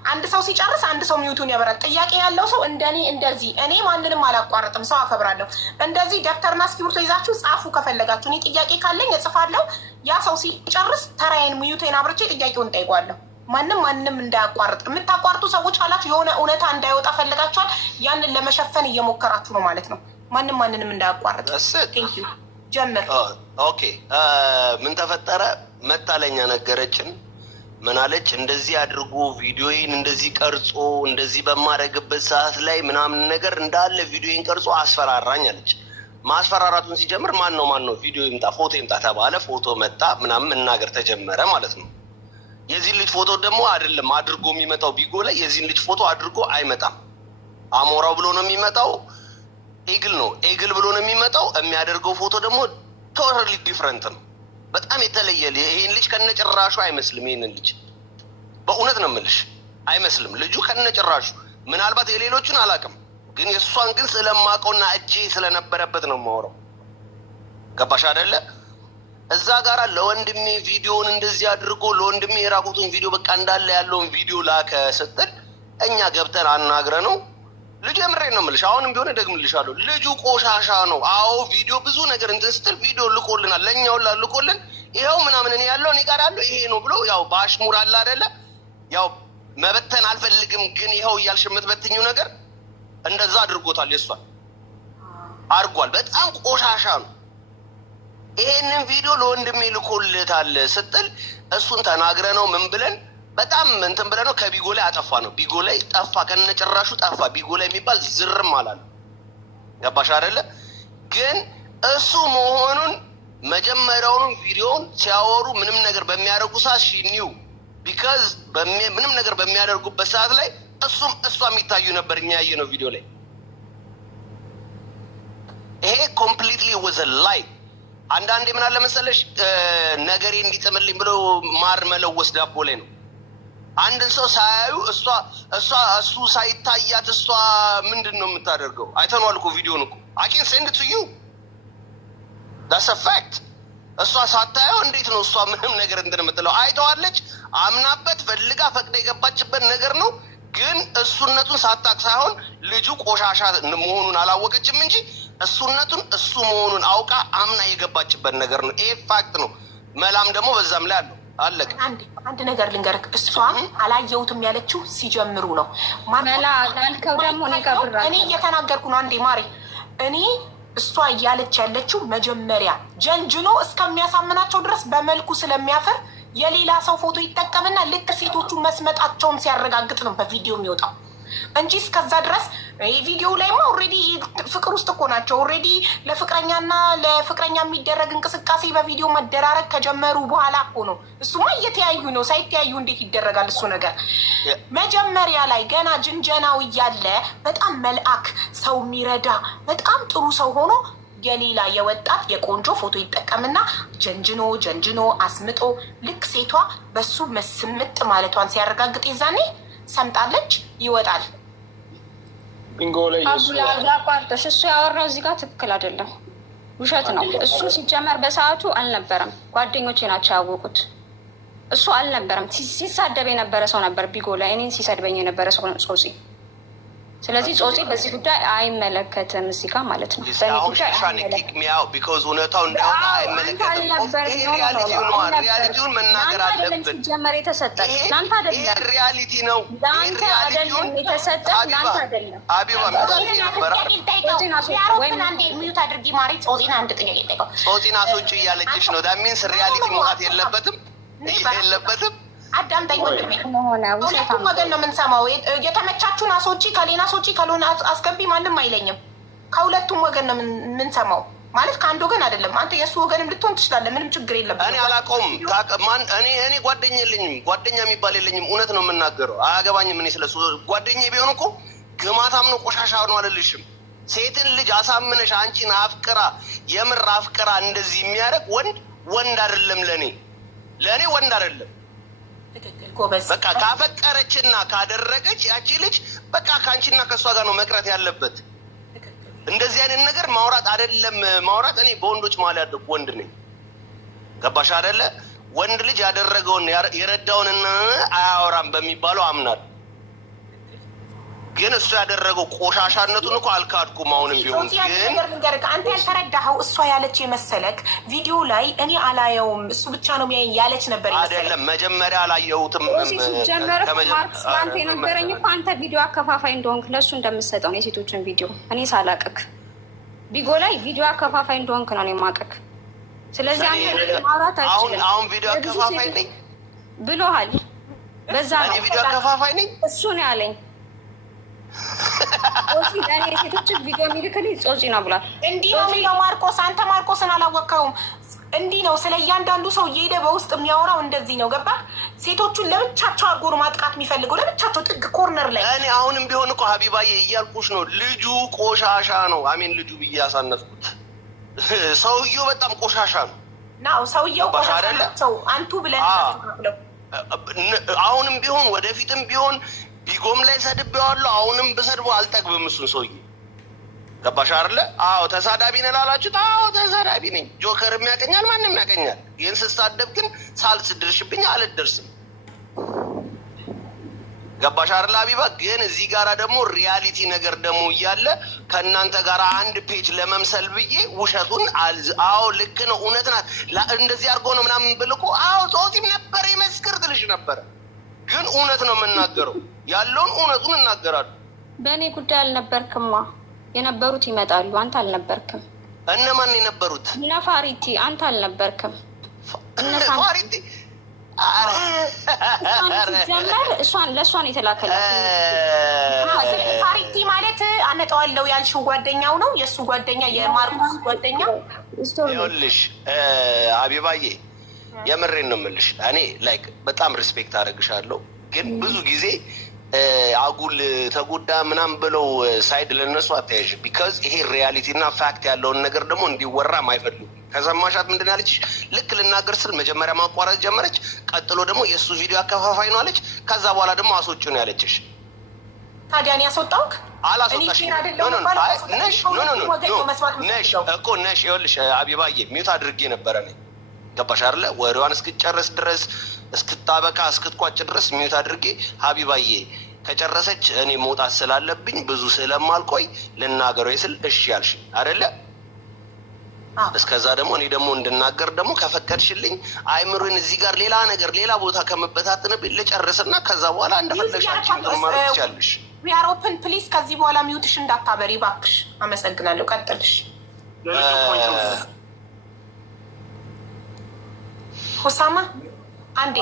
አንድ ሰው ሲጨርስ አንድ ሰው ሚዩቱን ያበራል። ጥያቄ ያለው ሰው እንደኔ እንደዚህ እኔ ማንንም አላቋርጥም፣ ሰው አከብራለሁ። እንደዚህ ደብተርና እስክሪብቶ ይዛችሁ ጻፉ ከፈለጋችሁ። እኔ ጥያቄ ካለኝ እጽፋለሁ። ያ ሰው ሲጨርስ ተራዬን ሚዩቴን አብርቼ ጥያቄውን ጠይቋለሁ። ማንም እንዳያቋርጥ። የምታቋርጡ ሰዎች ካላችሁ የሆነ እውነታ እንዳይወጣ ፈልጋችኋል። ያንን ለመሸፈን እየሞከራችሁ ነው ማለት ነው። ማንንም እንዳያቋርጥ። ቴንኪዩ ጀምር። ኦኬ ምን ተፈጠረ? መታለኛ ነገረችን። ምን አለች? እንደዚህ አድርጎ ቪዲዮዬን እንደዚህ ቀርጾ እንደዚህ በማድረግበት ሰዓት ላይ ምናምን ነገር እንዳለ ቪዲዮዬን ቀርጾ አስፈራራኝ አለች። ማስፈራራቱን ሲጀምር ማን ነው ቪዲዮ ይምጣ ፎቶ ይምጣ ተባለ። ፎቶ መጣ ምናምን መናገር ተጀመረ ማለት ነው። የዚህን ልጅ ፎቶ ደግሞ አይደለም አድርጎ የሚመጣው ቢጎ ላይ የዚህን ልጅ ፎቶ አድርጎ አይመጣም። አሞራው ብሎ ነው የሚመጣው። ኤግል ብሎ ነው የሚመጣው። የሚያደርገው ፎቶ ደግሞ ቶታሊ ዲፍረንት ነው። በጣም የተለየ። ይሄን ልጅ ከነጭራሹ አይመስልም። ይሄንን ልጅ በእውነት ነው የምልሽ አይመስልም ልጁ ከነጭራሹ። ምናልባት የሌሎቹን አላውቅም፣ ግን የእሷን ግን ስለማውቀውና እጄ ስለነበረበት ነው የማወራው። ገባሽ አይደለ? እዛ ጋር ለወንድሜ ቪዲዮውን እንደዚህ አድርጎ ለወንድሜ የራቁቱን ቪዲዮ በቃ እንዳለ ያለውን ቪዲዮ ላከ ስትል እኛ ገብተን አናግረ ነው ልጁ። የምሬን ነው የምልሽ፣ አሁንም ቢሆን እደግምልሻለሁ፣ ልጁ ቆሻሻ ነው። አዎ ቪዲዮ ብዙ ነገር እንትን ስትል ቪዲዮ ልኮልናል፣ ለእኛው ልኮልን ይኸው ምናምን እኔ ያለው እኔ ጋር ያለው ይሄ ነው ብሎ ያው በአሽሙር አለ አይደለ፣ ያው መበተን አልፈልግም ግን ይኸው እያልሽ የምትበትኝው ነገር እንደዛ አድርጎታል። የሷን አድርጓል። በጣም ቆሻሻ ነው። ይሄንን ቪዲዮ ለወንድሜ ልኮልታል ስትል እሱን ተናግረ ነው ምን ብለን በጣም እንትን ብለ ነው ከቢጎ ላይ አጠፋ ነው። ቢጎ ላይ ጠፋ፣ ከነጭራሹ ጠፋ። ቢጎ ላይ የሚባል ዝርም አላለ። ገባሽ አይደለ? ግን እሱ መሆኑን መጀመሪያውኑ ቪዲዮውን ሲያወሩ ምንም ነገር በሚያደርጉ ሰዓት ሺኒው ቢካዝ ምንም ነገር በሚያደርጉበት ሰዓት ላይ እሱም እሷ የሚታዩ ነበር። እኛ ያየነው ቪዲዮ ላይ ይሄ ኮምፕሊትሊ ወዘ ላይ አንዳንዴ ምን አለ መሰለሽ ነገሬ እንዲጥምልኝ ብሎ ማር መለወስ ዳቦ ላይ ነው። አንድን ሰው ሳያዩ እሱ ሳይታያት እሷ ምንድን ነው የምታደርገው? አይተነዋል እኮ ቪዲዮን እኮ I can send it to you. That's a fact. እሷ ሳታየው እንዴት ነው እሷ ምንም ነገር እንደምትለው? አይተዋለች፣ አምናበት ፈልጋ ፈቅዳ የገባችበት ነገር ነው። ግን እሱነቱን ሳታቅ ሳይሆን ልጁ ቆሻሻ መሆኑን አላወቀችም እንጂ እሱነቱን እሱ መሆኑን አውቃ አምና የገባችበት ነገር ነው። ይሄ ፋክት ነው። መላም ደግሞ በዛም ላይ አለው። አለቀ። አንድ ነገር ልንገርህ፣ እሷ አላየሁትም ያለችው ሲጀምሩ ነው። መላ ላልከው ደግሞ እኔ እየተናገርኩ ነው። አንዴ ማሪ፣ እኔ እሷ እያለች ያለችው መጀመሪያ ጀንጅኖ እስከሚያሳምናቸው ድረስ በመልኩ ስለሚያፈር የሌላ ሰው ፎቶ ይጠቀምና ልክ ሴቶቹ መስመጣቸውን ሲያረጋግጥ ነው በቪዲዮ የሚወጣው እንጂ እስከዛ ድረስ ቪዲዮ ላይማ ኦልሬዲ ፍቅር ውስጥ እኮ ናቸው። ኦልሬዲ ለፍቅረኛና ለፍቅረኛ የሚደረግ እንቅስቃሴ በቪዲዮ መደራረግ ከጀመሩ በኋላ እኮ ነው። እሱማ እየተያዩ ነው። ሳይተያዩ እንዴት ይደረጋል እሱ ነገር? መጀመሪያ ላይ ገና ጅንጀናው እያለ በጣም መልአክ ሰው የሚረዳ በጣም ጥሩ ሰው ሆኖ የሌላ የወጣት የቆንጆ ፎቶ ይጠቀምና ጀንጅኖ አስምጦ ልክ ሴቷ በሱ መስምጥ ማለቷን ሲያረጋግጥ ይዛኔ ሰምጣለች፣ ይወጣል። ቢንጎ ላይ ያቋርጠሽ እሱ ያወራው እዚህ ጋር ትክክል አይደለም፣ ውሸት ነው። እሱ ሲጀመር በሰዓቱ አልነበረም፣ ጓደኞቼ ናቸው ያወቁት። እሱ አልነበረም። ሲሳደብ የነበረ ሰው ነበር ቢጎ ላይ፣ እኔን ሲሰድበኝ የነበረ ሰው ነው ጾጺ። ስለዚህ ጾጺ በዚህ ጉዳይ አይመለከትም እዚህ ጋር ማለት ነው። ሪያሊቲውን መናገር አለብን። ሲጀመር የተሰጠ ለአንተ አይደለም፣ ሪያሊቲ ነው። ለአንተ አይደለም የተሰጠ፣ ለአንተ አይደለም። አቢባ ሚዩት አድርጊ ማሪ። ጾጺን አንድ ጥያቄ ጠይቀው። ጾጺን አስወጪ እያለችሽ ነው። ዳሚንስ ሪያሊቲ መውጣት የለበትም። አዳምጠኝ ወንድሜ፣ ሁለቱም ወገን ነው የምንሰማው። የተመቻችሁን አስወጪ፣ ከሌና አስወጪ፣ ካልሆነ አስገቢ፣ ማንም አይለኝም። ከሁለቱም ወገን ነው የምንሰማው ማለት ከአንድ ወገን አይደለም። አንተ የእሱ ወገንም ልትሆን ትችላለህ፣ ምንም ችግር የለም። እኔ አላውቀውም። እኔ ጓደኛ የለኝም፣ ጓደኛ የሚባል የለኝም። እውነት ነው የምናገረው፣ አያገባኝም። እኔ ስለሱ ጓደኛ ቢሆን እኮ ግማታም ነው ቆሻሻ ነው አልልሽም። ሴትን ልጅ አሳምነሽ አንቺን አፍቅራ የምር አፍቅራ እንደዚህ የሚያደርግ ወንድ አይደለም። ለእኔ ወንድ አይደለም። በቃ ካፈቀረችና ካደረገች ያቺ ልጅ በቃ ከአንቺና ከእሷ ጋር ነው መቅረት ያለበት። እንደዚህ አይነት ነገር ማውራት አይደለም ማውራት። እኔ በወንዶች መሀል ያደኩ ወንድ ነኝ። ገባሽ አይደለ? ወንድ ልጅ ያደረገውን የረዳውንና አያወራም በሚባለው አምናል። ግን እሱ ያደረገው ቆሻሻነቱን እኮ አልካድኩም። አሁንም ቢሆን ግን አንተ ያልተረዳኸው እሷ ያለች የመሰለክ ቪዲዮ ላይ እኔ አላየውም እሱ ብቻ ነው የሚያየኝ ያለች ነበር። አይደለም መጀመሪያ አላየሁትም። ማርክስ አንተ የነገረኝ እኮ አንተ ቪዲዮ አከፋፋይ እንደሆንክ ለእሱ እንደምትሰጠው ነው። የሴቶችን ቪዲዮ እኔ ሳላቅክ ቢጎ ላይ ቪዲዮ አከፋፋይ እንደሆንክ ነው የማቅክ። ስለዚህ አንተ ማውራት አይችልም። አሁን ቪዲዮ አከፋፋይ ነኝ ብሎሃል። በዛ ነው ቪዲዮ አከፋፋይ ነኝ እሱ ነው ያለኝ። ጾጺ ለኔ የሴቶችን ቪዲዮ የሚልክልኝ ጾጺ ነው ብሏል። እንዲህ ነው የሚለው ማርቆስ። አንተ ማርቆስን አላወቅኸውም። እንዲህ ነው ስለ እያንዳንዱ ሰው እየሄደ በውስጥ የሚያወራው እንደዚህ ነው። ገባህ? ሴቶቹን ለብቻቸው አድርጎ ነው ማጥቃት የሚፈልገው፣ ለብቻቸው ጥግ ኮርነር ላይ። እኔ አሁንም ቢሆን እኮ ሀቢባዬ እያልኩሽ ነው። ልጁ ቆሻሻ ነው። አሜን ልጁ ብዬ ያሳነፍኩት ሰውየው በጣም ቆሻሻ ነው። ሰውየው ቆሻሻ ነው። አንቱ ብለን አሁንም ቢሆን ወደፊትም ቢሆን ቢጎም ላይ ሰድቤዋለሁ። አሁንም ብሰድበው አልጠግብም እሱን ሰውዬ። ገባሽ አይደለ? አዎ ተሳዳቢ ነህ ላላችሁት፣ አዎ ተሳዳቢ ነኝ። ጆከርም ያቀኛል፣ ማንም ያቀኛል። ይህን ስሳደብ ግን ሳልስድርሽብኝ አልደርስም። ገባሽ አይደለ ሀቢባ? ግን እዚህ ጋራ ደግሞ ሪያሊቲ ነገር ደግሞ እያለ ከእናንተ ጋር አንድ ፔጅ ለመምሰል ብዬ ውሸቱን አዎ ልክ ነው እውነት ናት እንደዚህ አድርጎ ነው ምናምን ብል እኮ አዎ ጾጺም ነበር የመስክር ትልሽ ነበረ። ግን እውነት ነው የምናገረው፣ ያለውን እውነቱን እናገራለሁ። በእኔ ጉዳይ አልነበርክማ። የነበሩት ይመጣሉ፣ አንተ አልነበርክም። እነማን የነበሩት? እነ ፋሪቲ፣ አንተ አልነበርክም። ፋሪቲ ሲጀመር ለእሷን የተላከላት ፋሪቲ ማለት አመጣዋለሁ ያልሽው ጓደኛው ነው፣ የእሱ ጓደኛ፣ የማርቆስ ጓደኛ። ይኸውልሽ ሀቢባዬ የምሬን ነው የምልሽ። እኔ ላይክ በጣም ሪስፔክት አደርግሻለሁ፣ ግን ብዙ ጊዜ አጉል ተጎዳ ምናምን ብለው ሳይድ ለነሱ አታያዥ። ቢካዝ ይሄ ሪያሊቲ እና ፋክት ያለውን ነገር ደግሞ እንዲወራም አይፈልጉም። ከሰማሻት ምንድን ያለች? ልክ ልናገር ስል መጀመሪያ ማቋረጥ ጀመረች። ቀጥሎ ደግሞ የእሱ ቪዲዮ አከፋፋይ ነው አለች። ከዛ በኋላ ደግሞ አስወጪ ነው ያለችሽ። ታዲያ እኔ ያስወጣሁት አላስወጣሽም ነሽ እኮ ነሽ። ይኸውልሽ ሀቢባዬ ሚዩት አድርጌ ነበረ ነኝ። ገባሽ አይደለ? ወሬዋን እስክትጨርስ ድረስ እስክታበቃ እስክትቋጭ ድረስ ሚዩት አድርጌ ሀቢባዬ ከጨረሰች እኔ መውጣት ስላለብኝ ብዙ ስለማልቆይ ልናገረው ስል እሺ ያልሽ አይደለ? እስከዛ ደግሞ እኔ ደግሞ እንድናገር ደግሞ ከፈቀድሽልኝ አይምሩን እዚህ ጋር ሌላ ነገር ሌላ ቦታ ከመበታተንብኝ ልጨርስና ከዛ በኋላ እንደፈለግሻችን ማድረግ ትችያለሽ። ዊ አር ኦፕን ፕሊዝ። ከዚህ በኋላ ሚዩትሽ እንዳታበሪ እባክሽ። አመሰግናለሁ። ቀጥልሽ ሆሳማ። አንዴ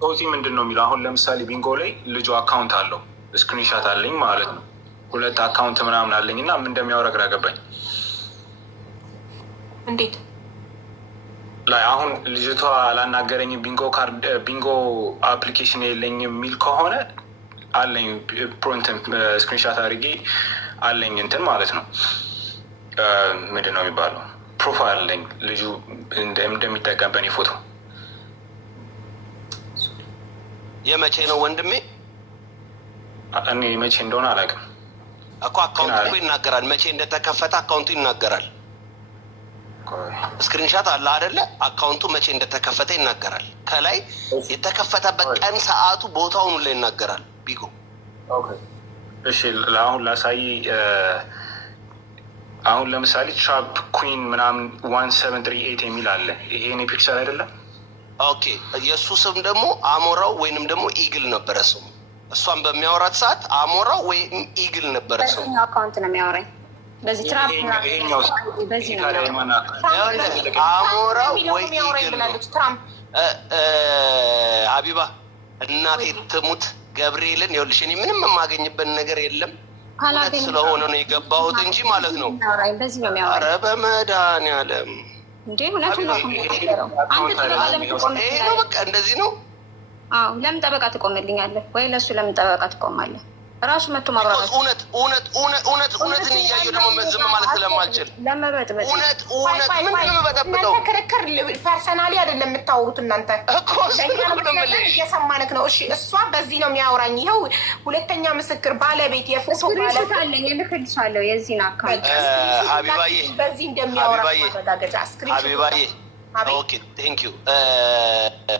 ጾጺ ምንድን ነው የሚለው? አሁን ለምሳሌ ቢንጎ ላይ ልጁ አካውንት አለው፣ ስክሪንሻት አለኝ ማለት ነው። 2 አካውንት ምናምን አለኝ እና ምን እንደሚያወራ ግራ ገባኝ። እንዴት ላይ አሁን ልጅቷ አላናገረኝም፣ ቢንጎ አፕሊኬሽን የለኝም የሚል ከሆነ አለኝ ፕሮንትን ስክሪንሻት አድርጌ አለኝ እንትን ማለት ነው። ምንድን ነው የሚባለው? ፕሮፋይል አለኝ ልጁ እንደሚጠቀም በእኔ ፎቶ። የመቼ ነው ወንድሜ? እኔ መቼ እንደሆነ አላውቅም እኮ አካውንቱ እኮ ይናገራል። መቼ እንደተከፈተ አካውንቱ ይናገራል። ስክሪንሻት አለ አይደለ? አካውንቱ መቼ እንደተከፈተ ይናገራል። ከላይ የተከፈተበት ቀን፣ ሰዓቱ፣ ቦታውን ላይ ይናገራል። ቢጎ እሺ፣ አሁን ላሳይ። አሁን ለምሳሌ ትራፕ ኩዊን ምናምን 1738 የሚል አለ። ይሄ እኔ ፒክቸር አይደለም። ኦኬ፣ የእሱ ስም ደግሞ አሞራው ወይንም ደግሞ ኢግል ነበረ ስሙ። እሷን በሚያወራት ሰዓት አሞራው ወይም ኢግል ነበረ ስሙ። በዚህኛው አካውንት ነው የሚያወራኝ። በዚህ ትራፕ በዚህ ነው አሞራው ወይ ኢግል ነው። ሀቢባ እናቴ ትሙት ገብርኤልን ይኸውልሽ፣ እኔ ምንም የማገኝበት ነገር የለም ስለሆነ ነው የገባሁት እንጂ ማለት ነው። በዚህ ነው የሚያወራኝ። ኧረ በመድኃኒዓለም እንዴ እውነቱን ነው የምትናገረው አንተ። ጠበቃ ለምን ትቆምልኛለህ? ይሄ ነው በቃ እንደዚህ ነው። አዎ ለምን ጠበቃ ትቆምልኛለህ? ወይ ለእሱ ለምን ጠበቃ ትቆማለህ? ራሱ መጥቶ ማብራራት እውነትን እያየሁ ደግሞ ዝም ማለት ስለማልችል ለመበጥበጥ እውነት ምንድን ነው የምበጠብጠው? ክርክር ፐርሰናሊ አይደለም የምታወሩት እናንተ እየሰማንክ ነው። እሺ እሷ በዚህ ነው የሚያወራኝ። ይኸው ሁለተኛ ምስክር ባለቤት የፎቶ ባለቤት አለኝ፣ እልክልሻለሁ የዚህን አካውንት ሀቢባዬ በዚህ እንደሚያወራ ማረጋገጫ ሀቢባዬ። ኦኬ ቴንክ ዩ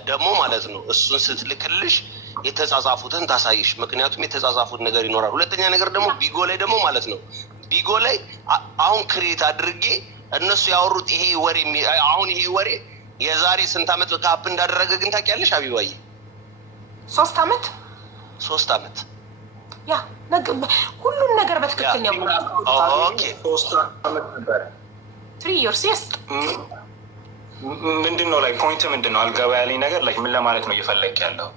ደግሞ ማለት ነው እሱን ስትልክልሽ የተጻጻፉትን ታሳይሽ። ምክንያቱም የተጻጻፉት ነገር ይኖራል። ሁለተኛ ነገር ደግሞ ቢጎ ላይ ደግሞ ማለት ነው ቢጎ ላይ አሁን ክሬት አድርጌ እነሱ ያወሩት ይሄ ወሬ አሁን ይሄ ወሬ የዛሬ ስንት ዓመት ካፕ እንዳደረገ ግን ታውቂያለሽ ሀቢባዬ? 3 ዓመት ያ ሁሉም ነገር በትክክል ነው። ኦኬ 3 ዓመት ነበረ 3 years yes። ምንድን ነው ላይ ፖይንት ምንድን ነው? አልገባ ያለኝ ነገር ላይ ምን ለማለት ነው እየፈለግ ያለው?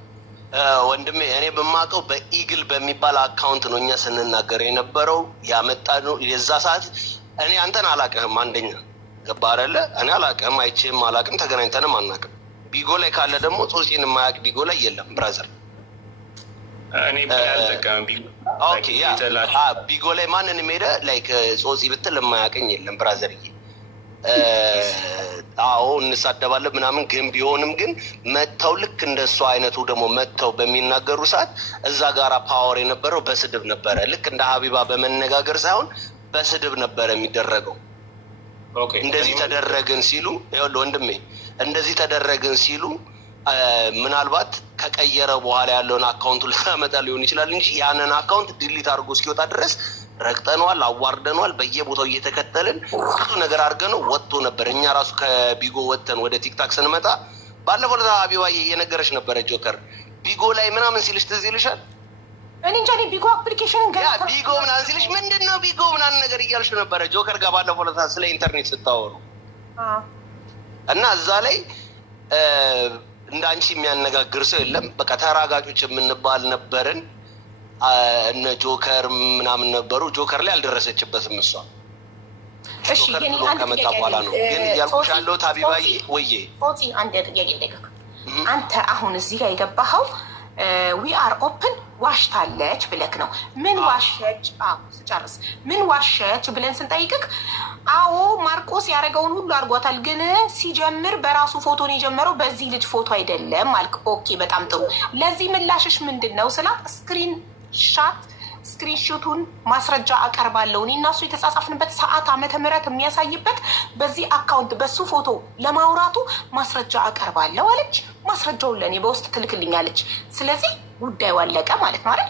ወንድሜ እኔ በማውቀው በኢግል በሚባል አካውንት ነው እኛ ስንናገር የነበረው ያመጣ ነው። የዛ ሰዓት እኔ አንተን አላውቅህም። አንደኛ ገባ አይደለ? እኔ አላውቅህም፣ አይቼህም አላውቅም፣ ተገናኝተንም አናውቅም። ቢጎ ላይ ካለ ደግሞ ጾጺን የማያውቅ ቢጎ ላይ የለም ብራዘር። እኔ አልጠቀምም ቢጎ ላይ ማንንም ሄደ ላይክ ጾጺ ብትል የማያውቀኝ የለም ብራዘር። አዎ እንሳደባለን ምናምን፣ ግን ቢሆንም ግን መጥተው ልክ እንደሱ አይነቱ ደግሞ መጥተው በሚናገሩ ሰዓት እዛ ጋራ ፓወር የነበረው በስድብ ነበረ። ልክ እንደ ሀቢባ በመነጋገር ሳይሆን በስድብ ነበረ የሚደረገው። እንደዚህ ተደረግን ሲሉ ይኸውልህ ወንድሜ፣ እንደዚህ ተደረግን ሲሉ ምናልባት ከቀየረ በኋላ ያለውን አካውንቱ ልታመጣ ሊሆን ይችላል እንጂ ያንን አካውንት ዲሊት አድርጎ እስኪወጣ ድረስ ረግጠነዋል፣ አዋርደነዋል። በየቦታው እየተከተልን ብዙ ነገር አድርገነው ወጥቶ ነበር። እኛ ራሱ ከቢጎ ወጥተን ወደ ቲክታክ ስንመጣ ባለፈው ለአቢባዬ እየነገረች ነበረ ጆከር ቢጎ ላይ ምናምን ሲልሽ ትዝ ይልሻል? እኔ እንጃ ቢጎ አፕሊኬሽን ቢጎ ምናምን ሲልሽ ምንድን ነው ቢጎ ምናምን ነገር እያልሽ ነበረ ጆከር ጋር ባለፈው ለታ ስለ ኢንተርኔት ስታወሩ እና እዛ ላይ እንደ አንቺ የሚያነጋግር ሰው የለም። በቃ ተራጋጮች የምንባል ነበርን። እነ ጆከር ምናምን ነበሩ። ጆከር ላይ አልደረሰችበትም እሷ። እሺ ግን ከመጣ በኋላ ነው ግን እያልኩሽ ያለሁት አቢባዬ። ወይዬ አንድ ጥያቄ ልጠይቅህ። አንተ አሁን እዚህ ጋር የገባኸው ዊ አር ኦፕን ዋሽታለች ብለክ ነው። ምን ዋሸች? ስጨርስ ምን ዋሸች ብለን ስንጠይቅክ አዎ ማርቆስ ያደረገውን ሁሉ አድርጓታል፣ ግን ሲጀምር በራሱ ፎቶን የጀመረው በዚህ ልጅ ፎቶ አይደለም አልክ። ኦኬ በጣም ጥሩ። ለዚህ ምላሽሽ ምንድን ነው ስላት ስክሪንሾቱን ማስረጃ አቀርባለሁ እኔ እና እሱ የተጻጻፍንበት ሰዓት ዓመተ ምህረት የሚያሳይበት በዚህ አካውንት በሱ ፎቶ ለማውራቱ ማስረጃ አቀርባለሁ አለች። ማስረጃውን ለእኔ በውስጥ ትልክልኛለች። ስለዚህ ጉዳዩ አለቀ ማለት ነው አይደል?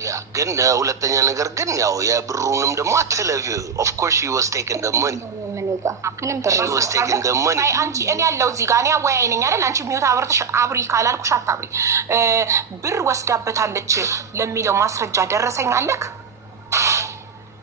ያ ግን ሁለተኛ ነገር ግን ያው የብሩንም ደግሞ አትለፊ። ኦፍ ኮርስ ሺ ዋዝ ቴክን ዘ መኒ አንቺ እኔ ያለው እዚህ ጋር እኔ አወያይ ነኝ አይደል? አንቺ ሚውት አብርተሽ አብሪ ካላልኩሽ አታብሪ። ብር ወስዳበታለች ለሚለው ማስረጃ ደረሰኝ አለክ?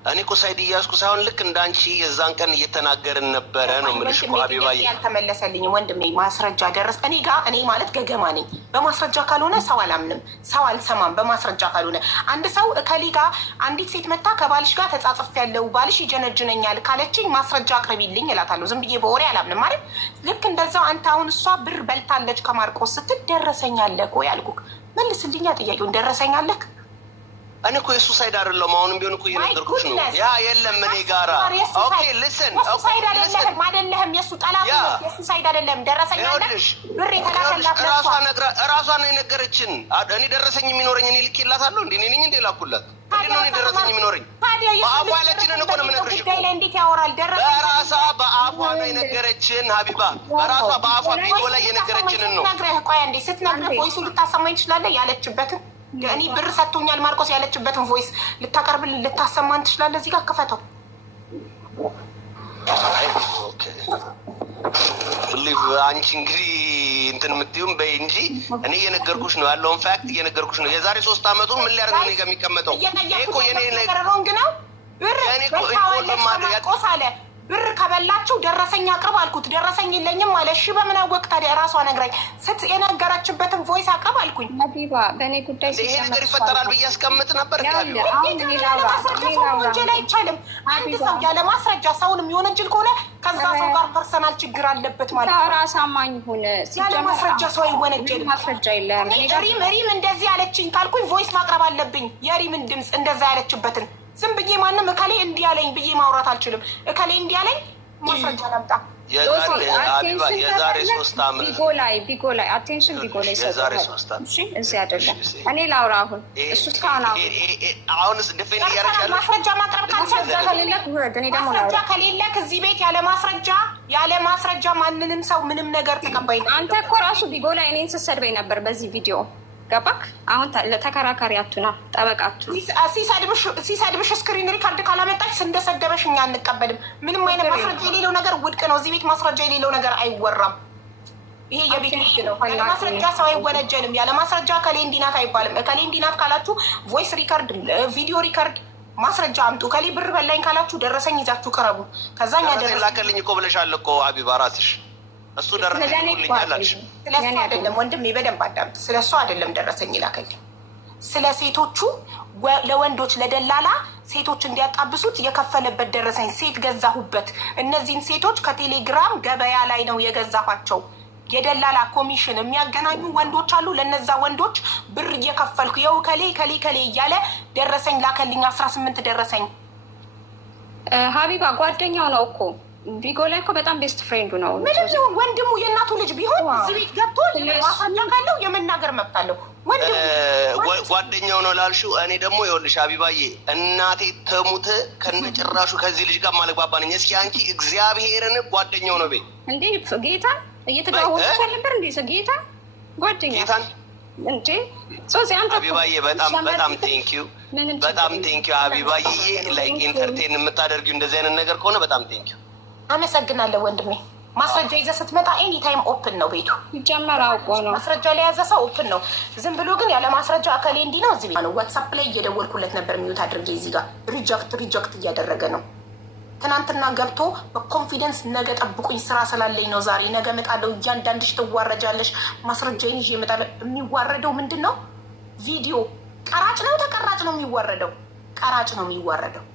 እኔ እኮ ሳይድ እያዝኩ ሳይሆን ልክ እንዳንቺ የዛን ቀን እየተናገርን ነበረ ነው የምልሽ እኮ አቢባዬ። ያልተመለሰልኝ ወንድሜ ማስረጃ ደረስ እኔ ጋር። እኔ ማለት ገገማ ነኝ። በማስረጃ ካልሆነ ሰው አላምንም፣ ሰው አልሰማም። በማስረጃ ካልሆነ አንድ ሰው እከሌ ጋር አንዲት ሴት መታ ከባልሽ ጋር ተጻጽፍ ያለው ባልሽ ይጀነጅነኛል ካለችኝ ማስረጃ አቅርቢልኝ እላታለሁ። ዝም ብዬ በወሬ አላምንም ማለት። ልክ እንደዛው አንተ አሁን እሷ ብር በልታለች ከማርቆስ ስትል ደረሰኛለህ ወይ አልኩህ። መልስልኛ ጥያቄውን። ደረሰኛለህ? እኔ እኮ የሱ ሳይድ አይደለም። አሁንም ቢሆን እኮ እየነገርኩሽ ነው። ያ የለም እኔ ጋራ ኦኬ ሊስን የሱ ሳይድ አይደለም የሱ ጠላት ነው። የሱ ሳይድ አይደለም። ደረሰኛለህ? ብር የተላከላት እራሷ ነው የነገረችን። እኔ ደረሰኝ የሚኖረኝ እኔ ልኬላታለሁ እንዴ? እኔ ነኝ እንዴ ላኩላት? እንዴ ነው ደረሰኝ የሚኖረኝ? በአፏ ያለችንን እኮ ነው የምነግርሽ እኮ። እንዴት ያወራል? ደረሰኝ በራሷ በአፏ ነው የነገረችን ሀቢባ። በራሷ በአፏ ቪዲዮ ላይ የነገረችንን ነው። ቆይ አንዴ ስትነግረህ ቮይሱ ልታሰማኝ ትችላለህ? ያለችበትን እኔ ብር ሰጥቶኛል ማርቆስ ያለችበትን ቮይስ ልታቀርብልን ልታሰማን ትችላለህ? እዚህ ጋር ክፈተው። አንቺ እንግዲህ እንትን የምትይውም በይ እንጂ እኔ እየነገርኩሽ ነው ያለውን ፋክት እየነገርኩሽ ነው። የዛሬ 3 ዓመቱን ምን ሊያደርግ ነው የሚቀመጠው? ይሄ እኮ የኔ ነገር ነው። ብር ማርቆስ አለ ብር ከበላችሁ ደረሰኝ አቅርብ አልኩት። ደረሰኝ የለኝም አለ። እሺ በምን አወቅ ታዲያ? ራሷ ነግራኝ የነገረችበትን ቮይስ አቅርብ አልኩኝ። ሀቢባ በእኔ ጉዳይ ይሄ ነገር ይፈጠራል ብዬ አስቀምጥ ነበር። ወንጀል አይቻልም። አንድ ሰው ያለ ማስረጃ ሰውን የሚወነጅል ከሆነ ከዛ ሰው ጋር ፐርሰናል ችግር አለበት ማለት ነው። ራስ አማኝ ሆነ ያለ ማስረጃ ሰው አይወነጀልም። ማስረጃ የለም። ሪም እንደዚህ ያለችኝ ካልኩኝ ቮይስ ማቅረብ አለብኝ። የሪምን ድምፅ እንደዛ ያለችበትን ዝም ብዬ ማንም እከሌ እንዲያለኝ ብዬ ማውራት አልችልም። እከሌ እንዲያለኝ ማስረጃ ላምጣ። የዛሬ 3 ዓመት ቢጎ ላይ አቴንሽን ቢጎ ላይ የዛሬ 3 ዓመት እዚህ አይደለም። እኔ ላውራ አሁን እሱ እስካሁን አሁንስ ዲፌንድ እያደረግሻለሽ ማስረጃ ማቅረብ ማስረጃ ከሌለክ እዚህ ቤት ያለ ማስረጃ ማንንም ሰው ምንም ነገር ተቀባይነት። አንተ እኮ ራሱ ቢጎ ላይ እኔን ስትሰድበኝ ነበር በዚህ ቪዲዮ ገባክ? አሁን ለተከራካሪ አቱና ጠበቃቱ ሲሰድብሽ ስክሪን ሪካርድ ካላመጣች እንደሰደበሽ እኛ አንቀበልም። ምንም አይነት ማስረጃ የሌለው ነገር ውድቅ ነው። እዚህ ቤት ማስረጃ የሌለው ነገር አይወራም። ይሄ የቤት ህግ ነው። ያለ ማስረጃ ሰው አይወነጀልም። ያለ ማስረጃ ከሌ እንዲናት አይባልም። ከሌ እንዲናት ካላችሁ ቮይስ ሪካርድ፣ ቪዲዮ ሪካርድ ማስረጃ አምጡ። ከሌ ብር በላኝ ካላችሁ ደረሰኝ ይዛችሁ ቅረቡ። ከዛኛ ደረሰኝ ላከልኝ እኮ ብለሻል እኮ ሀቢባ ራስሽ። እሱ ደረሰኝ ይልኛል አልሽ። ስለሱ አይደለም ወንድሜ፣ በደንብ አዳምጥ። ስለሱ አይደለም ደረሰኝ ይላከልኝ። ስለ ሴቶቹ ለወንዶች ለደላላ ሴቶች እንዲያጣብሱት የከፈለበት ደረሰኝ። ሴት ገዛሁበት። እነዚህን ሴቶች ከቴሌግራም ገበያ ላይ ነው የገዛኋቸው። የደላላ ኮሚሽን የሚያገናኙ ወንዶች አሉ። ለነዛ ወንዶች ብር እየከፈልኩ የው ከሌ እያለ ደረሰኝ ላከልኝ። 18 ደረሰኝ። ሀቢባ ጓደኛው ነው እኮ ቢጎ ላይ እኮ በጣም ቤስት ፍሬንዱ ነው። ምንም ይሁን ወንድሙ የእናቱ ልጅ ቢሆን እዚህ ቤት ገብቶ ማሳኛ ካለው የመናገር መብት አለው። ጓደኛው ነው ላልሽው፣ እኔ ደግሞ ይኸውልሽ ሀቢባዬ እናቴ ተሙት ከነጭራሹ ከዚህ ልጅ ጋር ማለግባባ ነኝ። እስኪ አንቺ እግዚአብሔርን ጓደኛው ነው ቤት እንዴ ጌታ እየተደዋወሉ ነበር እንዴ ጌታ ጓደኛ ጌታን እንዴ ሶሲ አንተ ሀቢባዬ በጣም ቴንኪው ሀቢባዬ። ላይክ ኢንተርቴን የምታደርጊው እንደዚህ አይነት ነገር ከሆነ በጣም ቴንኪው። አመሰግናለሁ ወንድሜ። ማስረጃ ይዘህ ስትመጣ ኤኒ ታይም ኦፕን ነው ቤቱ። ይጀመር አውቆ ነው ማስረጃ ላይ ያዘ ሰው ኦፕን ነው። ዝም ብሎ ግን ያለ ማስረጃ አካሌ እንዲህ ነው እዚህ ቤት ነው። ዋትሳፕ ላይ እየደወልኩለት ነበር ሚዩት አድርጌ እዚህ ጋር ሪጀክት እያደረገ ነው። ትናንትና ገብቶ በኮንፊደንስ ነገ ጠብቁኝ ስራ ስላለኝ ነው ዛሬ ነገ እመጣለሁ፣ እያንዳንድሽ ትዋረጃለሽ፣ ማስረጃዬን ይዤ እመጣለሁ። የሚዋረደው ምንድን ነው? ቪዲዮ ቀራጭ ነው ተቀራጭ ነው የሚዋረደው? ቀራጭ ነው የሚዋረደው።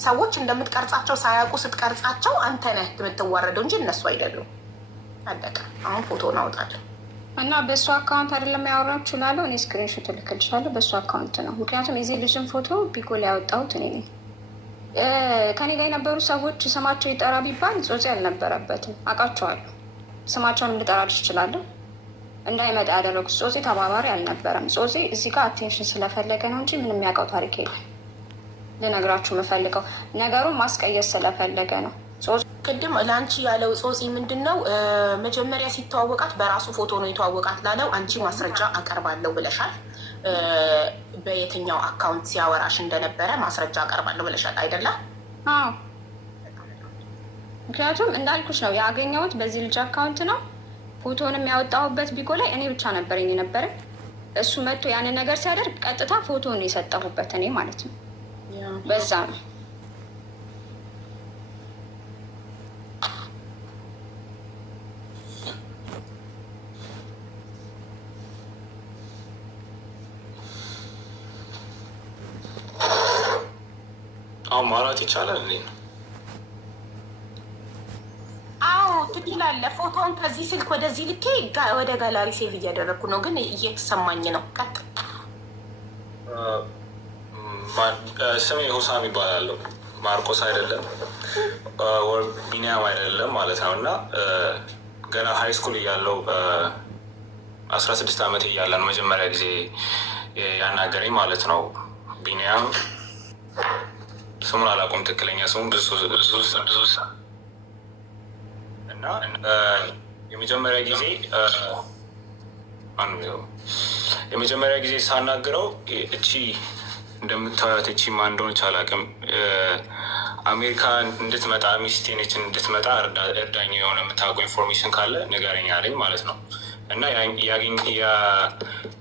ሰዎች እንደምትቀርጻቸው ሳያውቁ ስትቀርጻቸው አንተ ነህ የምትዋረደው እንጂ እነሱ አይደሉም። አለቀ። አሁን ፎቶን አውጣለሁ እና በእሱ አካውንት አይደለም ያወራችሁ ላለው እኔ ስክሪንሾት እልክልሻለሁ። በእሱ አካውንት ነው። ምክንያቱም የዚህ ልጅን ፎቶ ቢጎ ላይ ያወጣሁት እኔ ነኝ። ከኔ ጋር የነበሩ ሰዎች ስማቸው ይጠራ ቢባል ጾፄ አልነበረበትም። አውቃቸዋለሁ። ስማቸውን እንድጠራልሽ እችላለሁ። እንዳይመጣ ያደረጉት ጾፄ ተባባሪ አልነበረም። ጾፄ እዚህ ጋር አቴንሽን ስለፈለገ ነው እንጂ ምንም የሚያውቀው ታሪክ የለም። ልነግራችሁ የምፈልገው ነገሩን ማስቀየስ ስለፈለገ ነው። ቅድም ለአንቺ ያለው ጾፂ ምንድን ነው? መጀመሪያ ሲተዋወቃት በራሱ ፎቶ ነው የተዋወቃት ላለው አንቺ ማስረጃ አቀርባለሁ ብለሻል። በየትኛው አካውንት ሲያወራሽ እንደነበረ ማስረጃ አቀርባለሁ ብለሻል አይደለ? አዎ። ምክንያቱም እንዳልኩሽ ነው ያገኘሁት በዚህ ልጅ አካውንት ነው። ፎቶንም ያወጣሁበት ቢጎ ላይ እኔ ብቻ ነበረኝ የነበረ። እሱ መጥቶ ያንን ነገር ሲያደርግ ቀጥታ ፎቶን የሰጠሁበት እኔ ማለት ነው። በዛ ነው አሁን ማውራት ይቻላል እንዴ? አዎ ትችላለህ። ፎቶውን ከዚህ ስልክ ወደዚህ ልኬ ወደ ጋላሪ ሴቭ እያደረግኩ ነው፣ ግን እየተሰማኝ ነው። ቀጥ ስሜ ሁሳም ይባላለሁ። ማርቆስ አይደለም ወር ቢኒያም አይደለም ማለት ነው። እና ገና ሀይ ስኩል እያለው 16 ዓመት እያለን መጀመሪያ ጊዜ ያናገረኝ ማለት ነው ቢኒያም። ስሙን አላውቅም፣ ትክክለኛ ስሙ ብዙ እና የመጀመሪያ ጊዜ ሳናግረው እቺ እንደምታዩት እቺ ማን እንደሆነች አላውቅም፣ አሜሪካ እንድትመጣ ሚስቴ ነች እንድትመጣ እርዳኝ፣ የሆነ የምታውቀው ኢንፎርሜሽን ካለ ንገረኝ አለኝ ማለት ነው። እና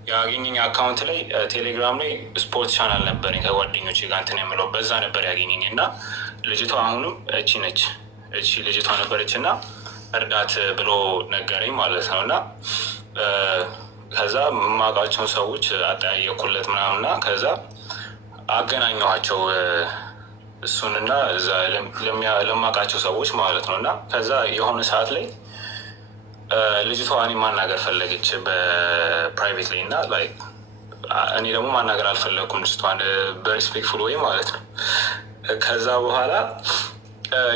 ያገኘኝ አካውንት ላይ ቴሌግራም ላይ ስፖርት ቻናል ነበረኝ ከጓደኞች ጋር እንትን የምለው በዛ ነበር ያገኘኝ። እና ልጅቷ አሁንም እቺ ነች፣ እቺ ልጅቷ ነበረች እና እርዳት ብሎ ነገረኝ ማለት ነው። እና ከዛ የማውቃቸውን ሰዎች አጠያየኩለት ምናምና ከዛ አገናኘኋቸው እሱንና እዛ ለማውቃቸው ሰዎች ማለት ነው። እና ከዛ የሆነ ሰዓት ላይ ልጅቷ እኔ ማናገር ፈለገች በፕራይቬት ላይ እና እኔ ደግሞ ማናገር አልፈለግኩም ልጅቷን በሪስፔክትፉል ወይ ማለት ነው። ከዛ በኋላ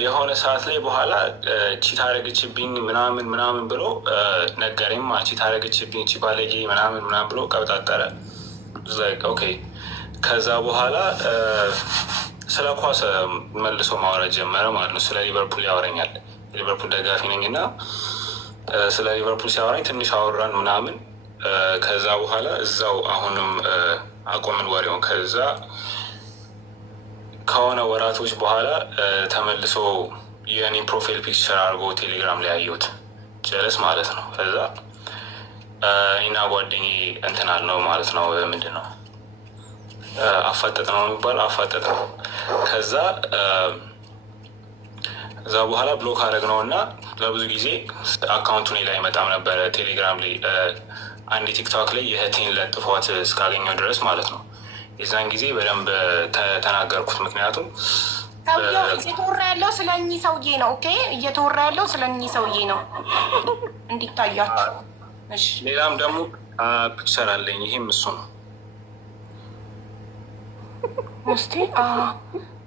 የሆነ ሰዓት ላይ በኋላ ቺት አደረገችብኝ ምናምን ብሎ ነገረኝ። ቺት አደረገችብኝ ቺ ባለጌ ምናምን ብሎ ቀብጣጠረ። ኦኬ። ከዛ በኋላ ስለ ኳስ መልሶ ማውራት ጀመረ ማለት ነው። ስለ ሊቨርፑል ያወረኛል። የሊቨርፑል ደጋፊ ነኝ እና ስለ ሊቨርፑል ሲያወራኝ ትንሽ አወራን ምናምን። ከዛ በኋላ እዛው አሁንም አቆምን ወሬውን። ከዛ ከሆነ ወራቶች በኋላ ተመልሶ የኔ ፕሮፋይል ፒክቸር አድርጎ ቴሌግራም ላይ ያየሁት ጀለስ ማለት ነው። ከዛ እና ጓደኛዬ እንትን አልነው ማለት ነው። ምንድን ነው አፋጠጥ ነው የሚባለው፣ አፋጠጥ ነው። ከዛ በኋላ ብሎክ አደረግነው እና ለብዙ ጊዜ አካውንቱ እኔ ላይ አይመጣም ነበረ ቴሌግራም ላይ። አንድ ቲክቶክ ላይ የእህቴን ለጥፏት እስካገኘው ድረስ ማለት ነው። የዛን ጊዜ በደንብ ተናገርኩት። ምክንያቱም እየተወራ ያለው ስለ እኚህ ሰውዬ ነው። ኦኬ፣ እየተወራ ያለው ስለ እኚህ ሰውዬ ነው እንዲታያችሁ። ሌላም ደግሞ ፒክቸር አለኝ። ይሄም እሱ ነው። እስቲ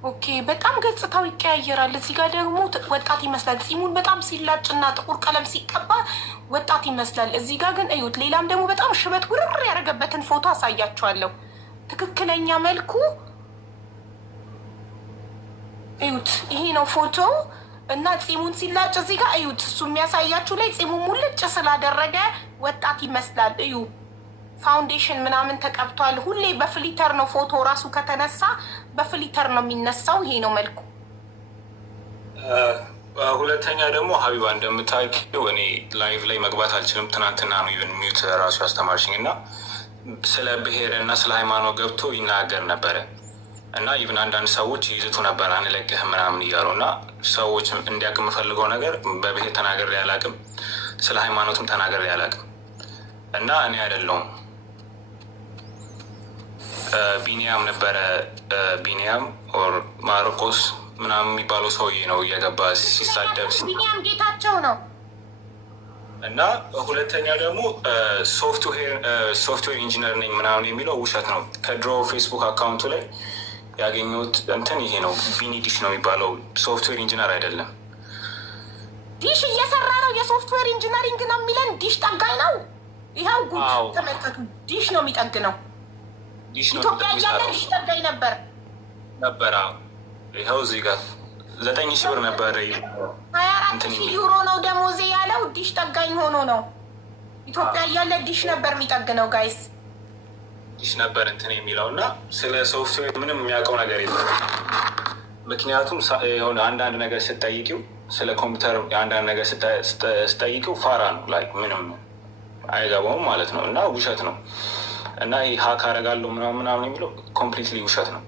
ኦኬ፣ በጣም ገጽታው ይቀያየራል። እዚህ ጋር ደግሞ ወጣት ይመስላል። ፂሙን በጣም ሲላጭ እና ጥቁር ቀለም ሲቀባ ወጣት ይመስላል። እዚህ ጋር ግን እዩት። ሌላም ደግሞ በጣም ሽበት ውርር ያደረገበትን ፎቶ አሳያችኋለሁ። ትክክለኛ መልኩ እዩት። ይሄ ነው ፎቶ እና ፂሙን ሲላጭ እዚህ ጋር እዩት። እሱ የሚያሳያችሁ ላይ ፂሙ ሙልጭ ስላደረገ ወጣት ይመስላል። እዩ፣ ፋውንዴሽን ምናምን ተቀብቷል። ሁሌ በፍሊተር ነው ፎቶ ራሱ ከተነሳ በፍሊተር ነው የሚነሳው። ይሄ ነው መልኩ። ሁለተኛ ደግሞ ሀቢባ እንደምታውቂው እኔ ላይቭ ላይ መግባት አልችልም። ትናንትና ነው ኢቨን ሚዩት ራሱ ያስተማርሽኝ እና ስለ ብሔር እና ስለ ሃይማኖት ገብቶ ይናገር ነበረ እና ኢቨን አንዳንድ ሰዎች ይዝቱ ነበር አንለቅህም ምናምን እያሉ እና ሰዎች እንዲያውቅ የምፈልገው ነገር በብሔር ተናግሬ አላውቅም፣ ስለ ሃይማኖትም ተናግሬ አላውቅም እና እኔ አይደለሁም ቢኒያም ነበረ ቢኒያም ኦር ማርቆስ ምናምን የሚባለው ሰውዬ ነው እየገባ ሲሳደብ ቢኒያም ጌታቸው ነው። እና ሁለተኛ ደግሞ ሶፍትዌር ኢንጂነር ነኝ ምናምን የሚለው ውሸት ነው። ከድሮ ፌስቡክ አካውንቱ ላይ ያገኘሁት እንትን ይሄ ነው። ቢኒ ዲሽ ነው የሚባለው፣ ሶፍትዌር ኢንጂነር አይደለም። ዲሽ እየሰራ ነው፣ የሶፍትዌር ኢንጂነሪንግ ነው የሚለን። ዲሽ ጠጋኝ ነው። ይኸው ጉድ ተመልከቱ። ዲሽ ነው የሚጠግነው። ኢትዮጵያ እያለ ዲሽ ጠጋኝ ነበር። ይኸው እዚህ ጋር 9,000 ብር ነበረ። 24,000 ዩሮ ነው ደሞዜ ያለው። ዲሽ ጠጋኝ ሆኖ ነው። ኢትዮጵያ እያለ ዲሽ ነበር የሚጠግነው። ጋይስ ዲሽ ነበር እንትን የሚለው እና ስለ ሶፍትዌር ምንም የሚያውቀው ነገር የለም። ምክንያቱም የሆነ አንዳንድ ነገር ስጠይቂው ስለ ኮምፒውተር አንዳንድ ነገር ስጠይቂው ፋራ ነው፣ ላይ ምንም አይገባውም ማለት ነው። እና ውሸት ነው። እና ይህ ሀክ አደርጋለሁ ምናምን የሚለው ኮምፕሊትሊ ውሸት ነው።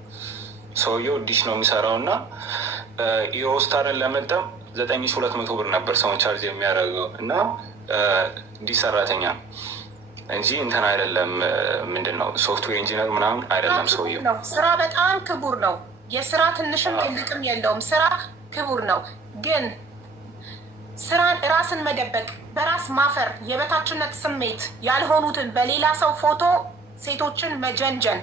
ሰውየው ዲሽ ነው የሚሰራው እና ኢሮስታርን ለመጠም 9,200 ብር ነበር ሰውን ቻርጅ የሚያደርገው እና ዲሽ ሰራተኛ ነው እንጂ እንትን አይደለም። ምንድን ነው ሶፍትዌር ኢንጂነር ምናምን አይደለም ሰውየው። ስራ በጣም ክቡር ነው። የስራ ትንሽም ትልቅም የለውም። ስራ ክቡር ነው። ግን ስራን ራስን መደበቅ፣ በራስ ማፈር፣ የበታችነት ስሜት ያልሆኑትን በሌላ ሰው ፎቶ ሴቶችን መጀንጀን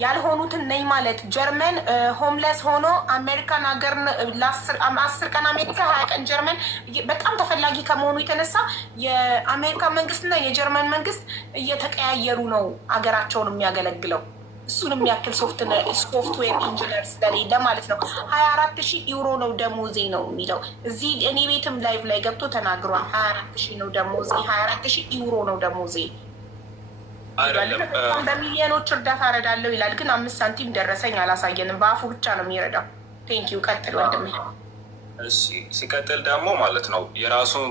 ያልሆኑትን ነኝ ማለት ጀርመን ሆምለስ ሆኖ አሜሪካን ሀገር ለ10 ቀን አሜሪካ 20 ቀን ጀርመን በጣም ተፈላጊ ከመሆኑ የተነሳ የአሜሪካ መንግስትና የጀርመን መንግስት እየተቀያየሩ ነው ሀገራቸውን የሚያገለግለው። እሱን የሚያክል ሶፍትዌር ኢንጂነር ስለሌለ ማለት ነው። 24,000 ዩሮ ነው ደሞዜ ነው የሚለው እዚህ እኔ ቤትም ላይቭ ላይ ገብቶ ተናግሯል። 24,000 ነው ደሞዜ፣ 24,000 ዩሮ ነው ደሞዜ። በሚሊዮኖች እርዳታ እረዳለሁ ይላል፣ ግን 5 ሳንቲም ደረሰኝ አላሳየንም። በአፉ ብቻ ነው የሚረዳው። ቴንኪው። ቀጥል ወንድሜ። ሲቀጥል ደግሞ ማለት ነው የራሱን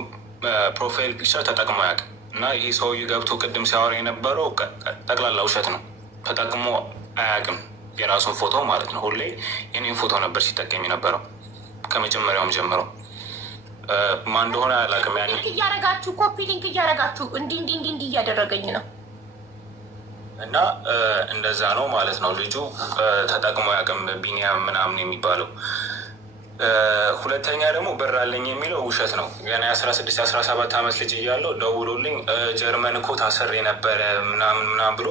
ፕሮፋይል ፒክቸር ተጠቅሞ ያውቅ እና ይሄ ሰውዬ ገብቶ ቅድም ሲያወራ የነበረው ጠቅላላ ውሸት ነው። ተጠቅሞ አያውቅም የራሱን ፎቶ ማለት ነው። ሁሌ የኔን ፎቶ ነበር ሲጠቀም የነበረው ከመጀመሪያውም ጀምሮ። ማን እንደሆነ አላውቅም። ያን እያረጋችሁ ኮፒ ሊንክ እያረጋችሁ እንዲህ እያደረገኝ ነው እና እንደዛ ነው ማለት ነው። ልጁ ተጠቅሞ ያቅም ቢኒያም ምናምን የሚባለው። ሁለተኛ ደግሞ ብር አለኝ የሚለው ውሸት ነው። ገና 16-17 ዓመት ልጅ እያለው ደውሎልኝ ጀርመን እኮ ታስሬ ነበረ ምናምን ብሎ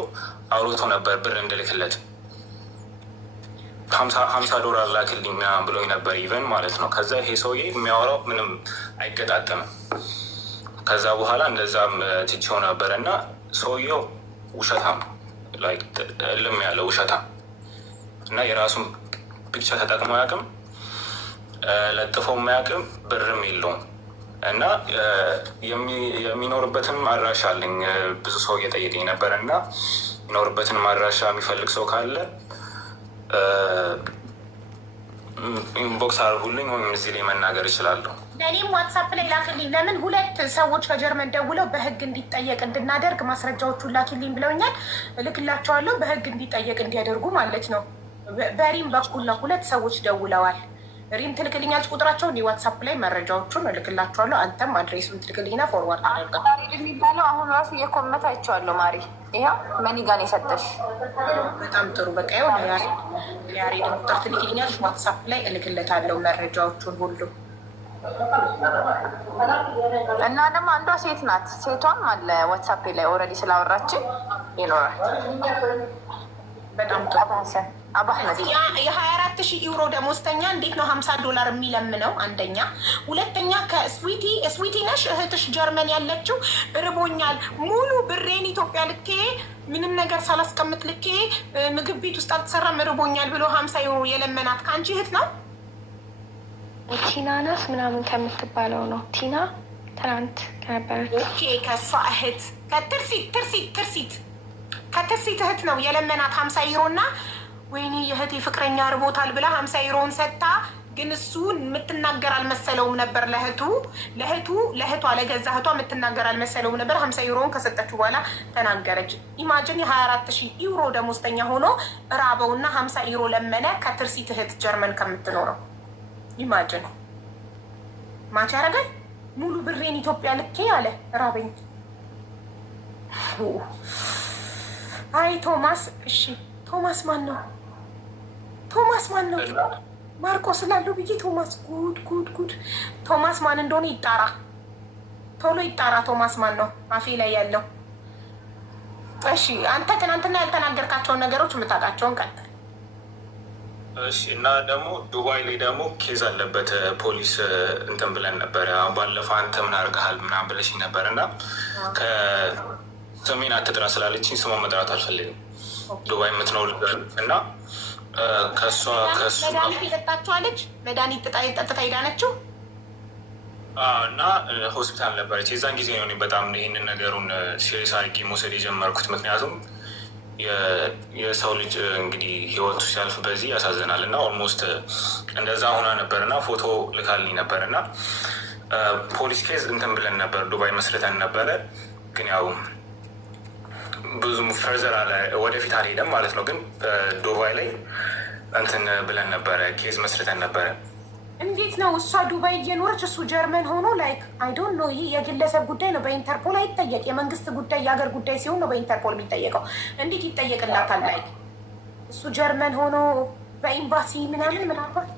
አውሮቶ ነበር ብር እንድልክለት $50 ላክልኝ ምናምን ብሎኝ ነበር ኢቨን ማለት ነው። ከዛ ይሄ ሰውዬ የሚያወራው ምንም አይገጣጠምም። ከዛ በኋላ እንደዛም ትቼው ነበር እና ሰውየው ውሸታም ልም ያለው ውሸታም እና የራሱን ፒክቸር ተጠቅሞ አያውቅም፣ ለጥፎ አያውቅም፣ ብርም የለውም እና የሚኖርበትንም አድራሻ አለኝ። ብዙ ሰው እየጠየቀኝ ነበር እና የሚኖርበትን አድራሻ የሚፈልግ ሰው ካለ ኢንቦክስ አድርጉልኝ ወይም እዚህ ላይ መናገር እችላለሁ። ለእኔም ዋትሳፕ ላይ ላክልኝ። ለምን 2 ሰዎች ከጀርመን ደውለው በህግ እንዲጠየቅ እንድናደርግ ማስረጃዎቹን ላኪልኝ ብለውኛል። እልክላቸዋለሁ በህግ እንዲጠየቅ እንዲያደርጉ ማለት ነው። በሪም በኩል ነው 2 ሰዎች ደውለዋል። ሪም ትልክልኛለች ቁጥራቸውን ዋትሳፕ ላይ መረጃዎቹን እልክላቸዋለሁ። አንተም አድሬሱን ትልክልኝና ፎርዋርድ አደርጋለሁ። የሚባለው አሁን ራሱ የኮመት አይቼዋለሁ። ማሪ ይኸው መኒጋን የሰጠሽ በጣም ጥሩ። በቃ ይኸው የያሬድን ቁጥር ትልክልኛለች ዋትሳፕ ላይ እልክለታለሁ መረጃዎቹን ሁሉ። እና ደግሞ አንዷ ሴት ናት። ሴቷም አለ ዋትሳፕ ላይ ኦልሬዲ ስላወራችን ይኖራል። በጣም ጥሩ። የ24,000 ዩሮ ደሞዝተኛ እንዴት ነው $50 የሚለምነው? አንደኛ። ሁለተኛ ከስዊቲ ነሽ እህትሽ ጀርመን ያለችው ርቦኛል፣ ሙሉ ብሬን ኢትዮጵያ ልኬ ምንም ነገር ሳላስቀምጥ ልኬ ምግብ ቤት ውስጥ አልተሰራም ርቦኛል ብሎ 50 ዩሮ የለመናት ከአንቺ እህት ነው? ቲና ናት ምናምን ከምትባለው ነው። ቲና ትናንት ከነበረች ከእሷ እህት ከትርሲት እህት ነው የለመናት 50 ዩሮ እና ወይኔ የእህቴ ፍቅረኛ ርቦታል ብላ 50 ዩሮን ሰጥታ ግን እሱ የምትናገር አልመሰለውም ነበር። ለእህቷ ለገዛ እህቷ የምትናገር አልመሰለውም ነበር። 50 ዩሮውን ከሰጠችው በኋላ ተናገረች። ኢማጅን የ24,000 ዩሮ ደሞዝተኛ ሆኖ ራበውና 50 ዩሮ ለመነ ከትርሲት እህት ጀርመን ከምትኖረው። ኢማጅን ማች ያደርጋል። ሙሉ ብሬን ኢትዮጵያ ልኬ አለ ራበኝ። አይ ቶማስ፣ እሺ ቶማስ ማን ነው? ቶማስ ማን ነው? ማርቆስ ስላለው ብዬ ቶማስ ጉድ ቶማስ ማን እንደሆነ ይጣራ፣ ቶሎ ይጣራ። ቶማስ ማን ነው አፌ ላይ ያለው? እሺ አንተ ትናንትና ያልተናገርካቸውን ነገሮች የምታውቃቸውን ቀጥል። እሺ እና ደግሞ ዱባይ ላይ ደግሞ ኬዝ አለበት ፖሊስ እንትን ብለን ነበረ። ባለፈው አንተ ምን አድርገሃል ምናምን ብለሽኝ ነበር እና ከስሜን አትጥራ ስላለችኝ ስሟን መጥራት አልፈልግም። ዱባይ የምትኖር እና ከእሷ መድኃኒት የጠጣችኋለች። መድኃኒት ጠጥታ ሄዳነችው እና ሆስፒታል ነበረች። የዛን ጊዜ ነው በጣም ይህንን ነገሩን ሲሪየስ አድርጌ መውሰድ የጀመርኩት። ምክንያቱም የሰው ልጅ እንግዲህ ህይወቱ ሲያልፍ በዚህ ያሳዝናል እና ኦልሞስት እንደዛ ሆና ነበር እና ፎቶ ልካልኝ ነበር እና ፖሊስ ኬዝ እንትን ብለን ነበር፣ ዱባይ መስርተን ነበረ። ግን ያው ብዙም ፈርዘር አለ ወደፊት አልሄደም ማለት ነው። ግን ዱባይ ላይ እንትን ብለን ነበረ፣ ኬዝ መስርተን ነበረ። እንዴት ነው እሷ ዱባይ እየኖረች እሱ ጀርመን ሆኖ? ላይክ አይ ዶንት ኖ። ይህ የግለሰብ ጉዳይ ነው፣ በኢንተርፖል አይጠየቅ። የመንግስት ጉዳይ የሀገር ጉዳይ ሲሆን ነው በኢንተርፖል የሚጠየቀው። እንዴት ይጠየቅላታል? ላይክ እሱ ጀርመን ሆኖ በኤምባሲ ምናምን ምናልባት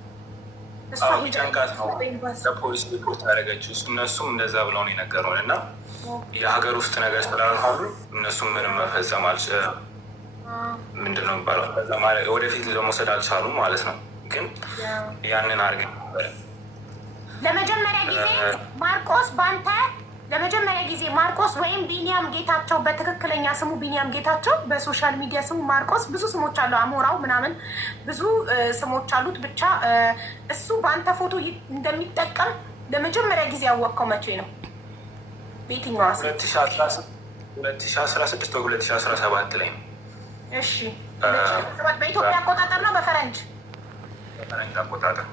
እሷ ጨንቃት ነው ለፖሊስ ሪፖርት ያደረገችው። እነሱም እንደዛ ብለው ነው የነገሩን እና የሀገር ውስጥ ነገር ስላልሆኑ እነሱም ምንም መፈጸም ምንድን ነው የሚባለው ወደፊት ለመውሰድ አልቻሉም ማለት ነው። ግን ያንን አድርገን ነበረ ለመጀመሪያ ጊዜ ማርቆስ በአንተ ለመጀመሪያ ጊዜ ማርቆስ ወይም ቢኒያም ጌታቸው፣ በትክክለኛ ስሙ ቢኒያም ጌታቸው፣ በሶሻል ሚዲያ ስሙ ማርቆስ። ብዙ ስሞች አሉ፣ አሞራው ምናምን ብዙ ስሞች አሉት። ብቻ እሱ በአንተ ፎቶ እንደሚጠቀም ለመጀመሪያ ጊዜ ያወቅከው መቼ ነው? በየትኛው 2016 በ2017 ላይ ነው። እሺ በኢትዮጵያ አቆጣጠር ነው በፈረንጅ አቆጣጠር?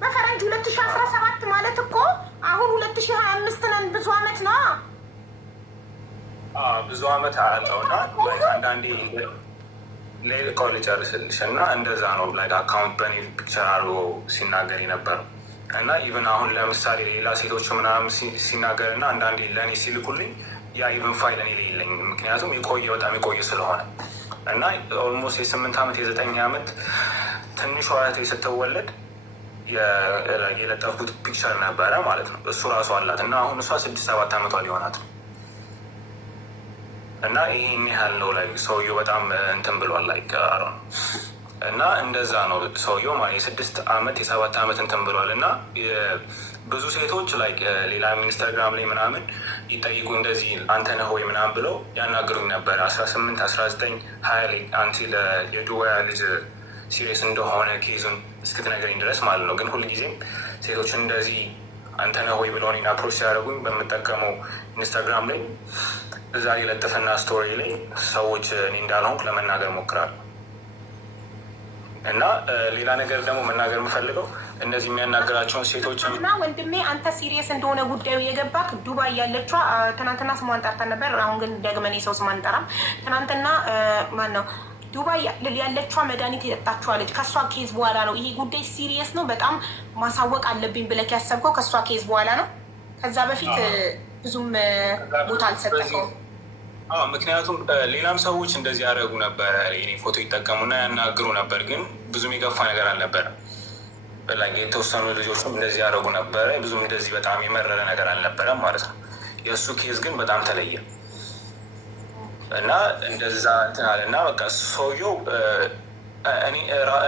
በፈረንጅ 2017 ማለት እኮ አሁን 2025 ነን። ብዙ አመት ነው። ብዙ አመት አለው እና አንዳንዴ ሌላው ልጨርስልሽ እና እንደዛ ነው ላይ አካውንት በእኔ ፒክቸር አድርጎ ሲናገር የነበረው እና ኢቨን አሁን ለምሳሌ ሌላ ሴቶች ምናምን ሲናገር እና አንዳንዴ ለእኔ ሲልኩልኝ ያ ኢቨን ፋይል እኔ ላይ የለኝም። ምክንያቱም በጣም የቆየ ስለሆነ እና ኦልሞስት የ8 ዓመት የ9 ዓመት ትንሿ እህቴ ስትወለድ የለጠፍኩት ፒክቸር ነበረ ማለት ነው። እሱ ራሱ አላት እና አሁን እሷ 6-7 ዓመቷ ሊሆናት ነው እና ይህን ያህል ነው ላይ ሰውየው በጣም እንትን ብሏል ላይ ነው እና እንደዛ ነው ሰውየው ማለት የ6 ዓመት የ7 ዓመት እንትን ብሏል እና ብዙ ሴቶች ላይ ሌላ ኢንስታግራም ላይ ምናምን ይጠይቁ እንደዚህ አንተ ነህ ወይ ምናምን ብለው ያናግሩኝ ነበር 18 19 20 ላይ አንቺ የዱባይ ልጅ ሲሪየስ እንደሆነ ኬዙን እስክትነግረኝ ድረስ ማለት ነው። ግን ሁልጊዜም ሴቶችን እንደዚህ አንተ ነህ ወይ ብለው እኔን አፕሮች ሲያደርጉኝ በምጠቀመው ኢንስታግራም ላይ እዛ የለጠፈና ስቶሪ ላይ ሰዎች እኔ እንዳልሆንኩ ለመናገር ሞክራለሁ። እና ሌላ ነገር ደግሞ መናገር የምፈልገው እነዚህ የሚያናገራቸውን ሴቶች እና ወንድሜ አንተ ሲሪየስ እንደሆነ ጉዳዩ የገባክ ዱባይ ያለችዋ ትናንትና ስሟን ጠርተን ነበር። አሁን ግን ደግመን የሰው ስም አንጠራም። ትናንትና ማን ነው ዱባይ ያለችዋ መድኃኒት የጠጣችኋለች ከእሷ ኬዝ በኋላ ነው። ይሄ ጉዳይ ሲሪየስ ነው፣ በጣም ማሳወቅ አለብኝ ብለህ ያሰብከው ከእሷ ኬዝ በኋላ ነው። ከዛ በፊት ብዙም ቦታ አልሰጠከውም። ምክንያቱም ሌላም ሰዎች እንደዚህ ያደረጉ ነበረ። የኔ ፎቶ ይጠቀሙና ያናግሩ ነበር፣ ግን ብዙም የገፋ ነገር አልነበረ። የተወሰኑ ልጆችም እንደዚህ ያደረጉ ነበረ። ብዙም እንደዚህ በጣም የመረረ ነገር አልነበረም ማለት ነው። የእሱ ኬዝ ግን በጣም ተለየ እና እንደዛ እንትን አለ እና በቃ ሰውየው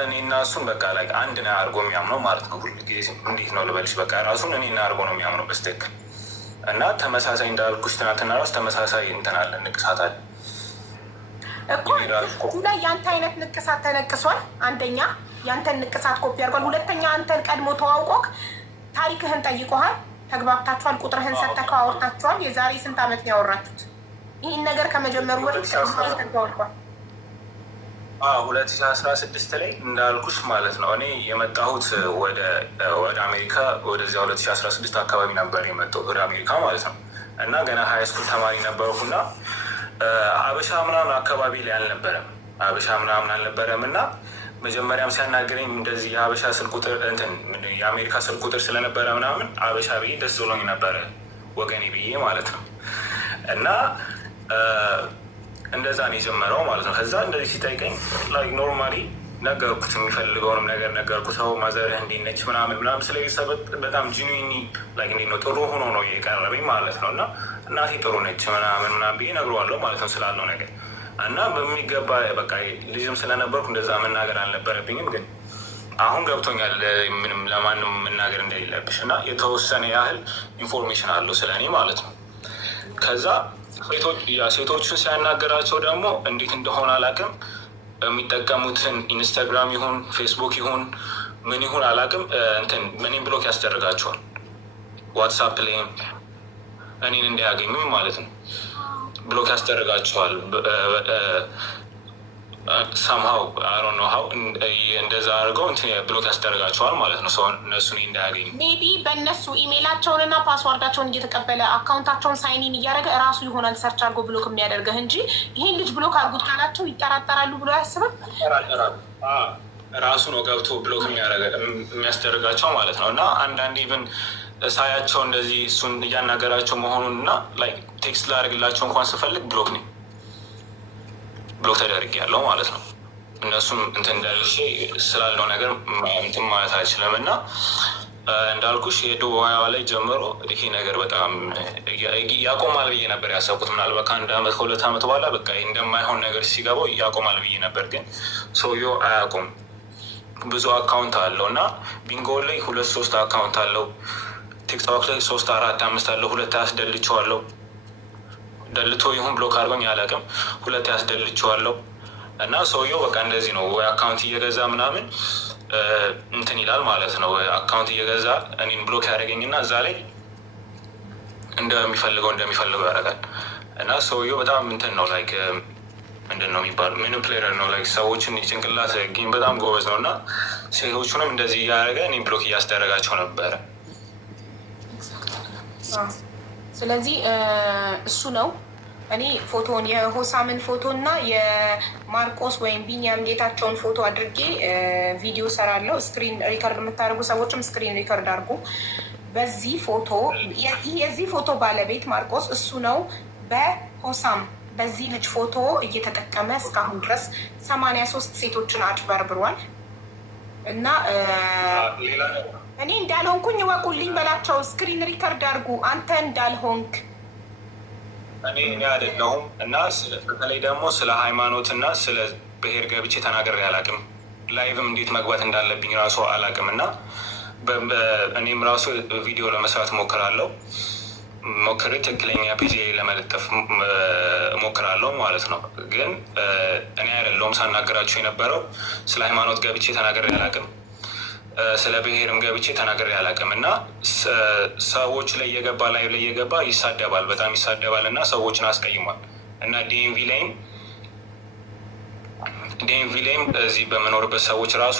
እኔና እሱን በቃ ላይ አንድ ነው አድርጎ የሚያምነው ማለት ነው። ሁሉ ጊዜ እንዴት ነው ልበልሽ፣ በቃ ራሱን እኔና አድርጎ ነው የሚያምነው በስትክክል እና ተመሳሳይ እንዳልኩሽ ትናንትና ራሱ ተመሳሳይ እንትን አለ፣ ንቅሳት አለ እኮ ላይ የአንተ አይነት ንቅሳት ተነቅሷል። አንደኛ የአንተን ንቅሳት ኮፒ አድርጓል። ሁለተኛ አንተን ቀድሞ ተዋውቆክ ታሪክህን ጠይቆሃል፣ ተግባብታችኋል፣ ቁጥርህን ሰተከው አውርታችኋል። የዛሬ ስንት ዓመት ነው ያወራችሁት? ይህን ነገር ከመጀመሩ በፊት ተዋውቋል። 2016 ላይ እንዳልኩሽ ማለት ነው። እኔ የመጣሁት ወደ አሜሪካ ወደዚያ 2016 አካባቢ ነበር የመጣሁት ወደ አሜሪካ ማለት ነው። እና ገና ሀይ ስኩል ተማሪ ነበርኩና አበሻ ምናምን አካባቢ ላይ አልነበረም እና መጀመሪያም ሲያናገረኝ እንደዚህ የአበሻ ስልክ ቁጥር የአሜሪካ ስልክ ቁጥር ስለነበረ ምናምን አበሻ ብዬ ደስ ብሎኝ ነበረ ወገኔ ብዬ ማለት ነው። እና እንደዛ ነው የጀመረው ማለት ነው። ከዛ እንደዚህ ሲጠይቀኝ ኖርማሊ ነገርኩት፣ የሚፈልገውንም ነገር ነገርኩት። ሰው ማዘርህ እንዴት ነች ምናምን ስለ ቤተሰብ በጣም ጂኒኒ እንዴት ነው ጥሩ ሆኖ ነው የቀረበኝ ማለት ነው። እና እናቴ ጥሩ ነች ምናምን ብዬ እነግረዋለሁ ማለት ነው ስላለው ነገር እና በሚገባ በቃ ልጅም ስለነበርኩ እንደዛ መናገር አልነበረብኝም። ግን አሁን ገብቶኛል ምንም ለማንም መናገር እንደሌለብሽ እና የተወሰነ ያህል ኢንፎርሜሽን አለው ስለ እኔ ማለት ነው። ከዛ ሴቶቹን ሲያናገራቸው ደግሞ እንዴት እንደሆነ አላውቅም፣ የሚጠቀሙትን ኢንስታግራም ይሁን ፌስቡክ ይሁን ምን ይሁን አላውቅም፣ እኔን ብሎክ ያስደርጋቸዋል። ዋትሳፕ ላይም እኔን እንዳያገኙኝ ማለት ነው ብሎክ ያስደርጋቸዋል። ሰምሀው አሮ ነው ሀው እንደዛ አድርገው ብሎክ ያስደርጋቸዋል ማለት ነው። ሰው እነሱን እንዳያገኙ ሜቢ በእነሱ ኢሜይላቸውንና ፓስዋርዳቸውን እየተቀበለ አካውንታቸውን ሳይኒን እያደረገ እራሱ ይሆናል ሰርች አድርጎ ብሎክ የሚያደርገህ እንጂ ይሄን ልጅ ብሎክ አድርጉት ካላቸው ይጠራጠራሉ ብሎ አያስብም። ራሱ ነው ገብቶ ብሎክ የሚያስደርጋቸው ማለት ነው። እና አንዳንዴ ብን ሳያቸው እንደዚህ እሱን እያናገራቸው መሆኑን እና ቴክስት ላደርግላቸው እንኳን ስፈልግ ብሎክ ተደርግ ያለው ማለት ነው። እነሱም እንዳልሽ ስላለው ነገር ማለት አይችልም። እና እንዳልኩሽ የዱባይዋ ላይ ጀምሮ ይሄ ነገር በጣም ያቆማል ብዬ ነበር ያሰብኩት። ምናልባት ከ1 ዓመት ከ2 ዓመት በኋላ በቃ እንደማይሆን ነገር ሲገባው ያቆማል ብዬ ነበር። ግን ሰውየው አያቆም። ብዙ አካውንት አለው እና ቢንጎ ላይ 2-3 አካውንት አለው። ቲክቶክ ላይ 3፣ 4፣ 5 አለው። 2 ያስደልቸዋለሁ። ደልቶ ይሁን ብሎክ አድርጎኝ አላውቅም። 2 ያስደልቸዋለሁ። እና ሰውየው በቃ እንደዚህ ነው። ወይ አካውንት እየገዛ ምናምን ይላል ማለት ነው። አካውንት እየገዛ እኔን ብሎክ ያደረገኝና እዛ ላይ እንደሚፈልገው ያደርጋል። እና ሰውየው በጣም ነው ምንድን ነው የሚባለው ሚኒፕሌተር ነው። ሰዎችን ጭንቅላት ጌም በጣም ጎበዝ ነው። እና ሴቶቹንም እንደዚህ እያደረገ እኔን ብሎክ እያስደረጋቸው ነበረ። ስለዚህ እሱ ነው። እኔ ፎቶን የሆሳምን ፎቶ እና የማርቆስ ወይም ቢኒያም ጌታቸውን ፎቶ አድርጌ ቪዲዮ ሰራለሁ። ስክሪን ሪከርድ የምታደርጉ ሰዎችም ስክሪን ሪከርድ አድርጉ። በዚህ ፎቶ የዚህ ፎቶ ባለቤት ማርቆስ እሱ ነው። በሆሳም በዚህ ልጅ ፎቶ እየተጠቀመ እስካሁን ድረስ 83 ሴቶችን አጭበርብሯል። እና እኔ እንዳልሆንኩኝ እወቁልኝ በላቸው። ስክሪን ሪከርድ አድርጉ። አንተ እንዳልሆንክ እኔ አይደለሁም። እና በተለይ ደግሞ ስለ ሃይማኖት እና ስለ ብሔር ገብቼ ተናግሬ አላውቅም። ላይቭም እንዴት መግባት እንዳለብኝ ራሱ አላውቅም። እና እኔም ራሱ ቪዲዮ ለመስራት ሞክሬ ትክክለኛ ፔጅ ለመለጠፍ ሞክራለሁ ማለት ነው። ግን እኔ አይደለሁም ሳናገራችሁ የነበረው። ስለ ሃይማኖት ገብቼ ተናግሬ አላውቅም። ስለ ብሔርም ገብቼ ተናግሬ አላውቅም። እና ሰዎች ላይ የገባ ላይቭ ላይ የገባ ይሳደባል፣ በጣም ይሳደባል እና ሰዎችን አስቀይሟል። እና ዲኤምቪ ላይም እዚህ በመኖርበት ሰዎች ራሱ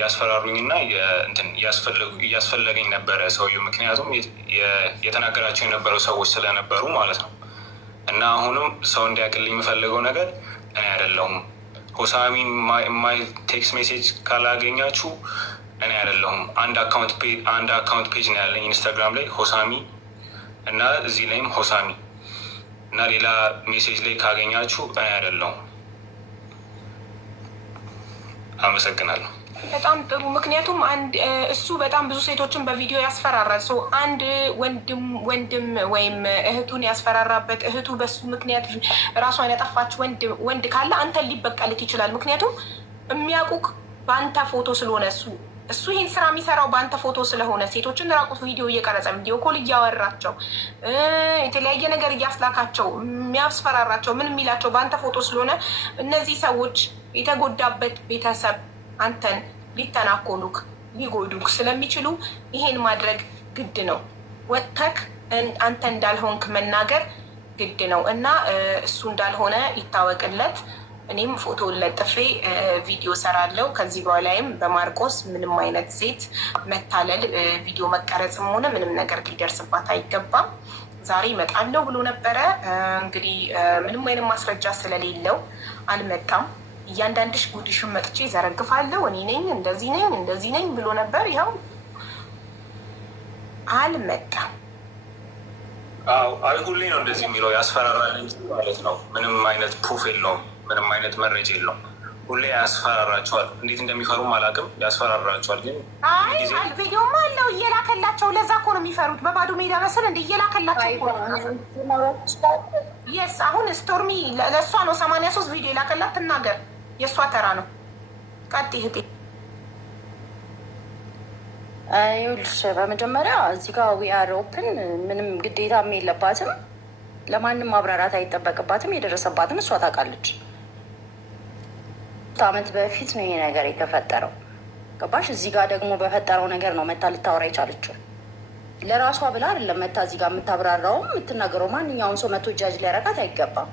ያስፈራሩኝና እያስፈለገኝ ነበረ ሰውየው። ምክንያቱም የተናገራቸው የነበረው ሰዎች ስለነበሩ ማለት ነው። እና አሁንም ሰው እንዲያውቅልኝ የምፈልገው ነገር እኔ አይደለሁም። ሆሳሚን ማይ ቴክስት ሜሴጅ ካላገኛችሁ እኔ አይደለሁም። አንድ አካውንት ፔጅ ነው ያለኝ ኢንስታግራም ላይ ሆሳሚ እና እዚህ ላይም ሆሳሚ እና ሌላ ሜሴጅ ላይ ካገኛችሁ እኔ አይደለሁም። አመሰግናለሁ። በጣም ጥሩ። ምክንያቱም እሱ በጣም ብዙ ሴቶችን በቪዲዮ ያስፈራራል። ሰው አንድ ወንድም ወይም እህቱን ያስፈራራበት እህቱ በሱ ምክንያት ራሷን ያጠፋች ወንድ ካለ አንተን ሊበቀልክ ይችላል። ምክንያቱም የሚያውቁክ በአንተ ፎቶ ስለሆነ እሱ ይህን ስራ የሚሰራው በአንተ ፎቶ ስለሆነ ሴቶችን ራቁት ቪዲዮ እየቀረጸ ቪዲዮ ኮል እያወራቸው የተለያየ ነገር እያስላካቸው የሚያስፈራራቸው ምን የሚላቸው በአንተ ፎቶ ስለሆነ እነዚህ ሰዎች የተጎዳበት ቤተሰብ አንተን ሊተናኮሉክ ሊጎዱክ ስለሚችሉ ይሄን ማድረግ ግድ ነው። ወጥተክ አንተ እንዳልሆንክ መናገር ግድ ነው እና እሱ እንዳልሆነ ይታወቅለት። እኔም ፎቶ ለጥፌ ቪዲዮ ሰራለው። ከዚህ በኋላይም በማርቆስ ምንም አይነት ሴት መታለል ቪዲዮ መቀረጽም ሆነ ምንም ነገር ሊደርስባት አይገባም። ዛሬ እመጣለሁ ብሎ ነበረ። እንግዲህ ምንም አይነት ማስረጃ ስለሌለው አልመጣም። እያንዳንድሽ ጉድሽን መጥቼ ዘረግፋለሁ፣ እኔ ነኝ እንደዚህ ነኝ ብሎ ነበር። ይኸው አልመጣም። አይ ሁሌ ነው እንደዚህ የሚለው፣ ያስፈራራል እንጂ ማለት ነው። ምንም አይነት ፕሩፍ የለውም፣ ምንም አይነት መረጃ የለውም። ሁሌ ያስፈራራቸዋል። እንዴት እንደሚፈሩም አላውቅም፣ ያስፈራራቸዋል። ግን ቪዲዮም አለው እየላከላቸው። ለዛ እኮ ነው የሚፈሩት። በባዶ ሜዳ መስል እንደ እየላከላቸው እኮ የስ አሁን ስቶርሚ ለእሷ ነው 83 ቪዲዮ የላከላት። ትናገር፣ የእሷ ተራ ነው። ቀጥ ይህጤ ይኸውልሽ በመጀመሪያ እዚህ ጋር ዊአር ኦፕን ምንም ግዴታም የለባትም፣ ለማንም ማብራራት አይጠበቅባትም። የደረሰባትን እሷ ታውቃለች። ዓመት በፊት ነው ይሄ ነገር የተፈጠረው። ገባሽ? እዚህ ጋር ደግሞ በፈጠረው ነገር ነው መታ ልታወራ የቻለችው። ለራሷ ብላ አይደለም መታ እዚህ ጋር የምታብራራውም የምትናገረው። ማንኛውም ሰው መቶ ጃጅ ሊያረጋት አይገባም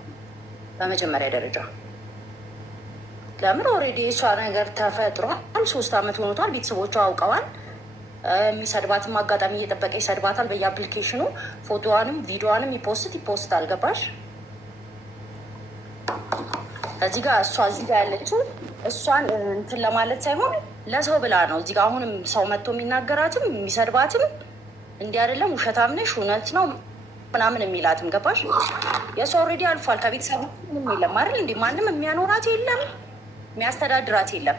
በመጀመሪያ ደረጃ። ለምን ኦልሬዲ የሷ ነገር ተፈጥሯል። 3 ዓመት ሆኖቷል። ቤተሰቦቿ አውቀዋል። የሚሰድባትም አጋጣሚ እየጠበቀ ይሰድባታል በየአፕሊኬሽኑ። ፎቶዋንም ቪዲዮዋንም ይፖስት አልገባሽ? እዚህ ጋር እሷ እዚህ ጋር ያለችው እሷን እንትን ለማለት ሳይሆን ለሰው ብላ ነው። እዚህ ጋር አሁንም ሰው መጥቶ የሚናገራትም የሚሰድባትም እንዲህ አይደለም ውሸታም ነሽ እውነት ነው ምናምን የሚላትም ገባሽ? የእሷ ኦልሬዲ አልፏል። ከቤተሰብ ምንም የለም አይደል እንዴ? ማንም የሚያኖራት የለም፣ የሚያስተዳድራት የለም።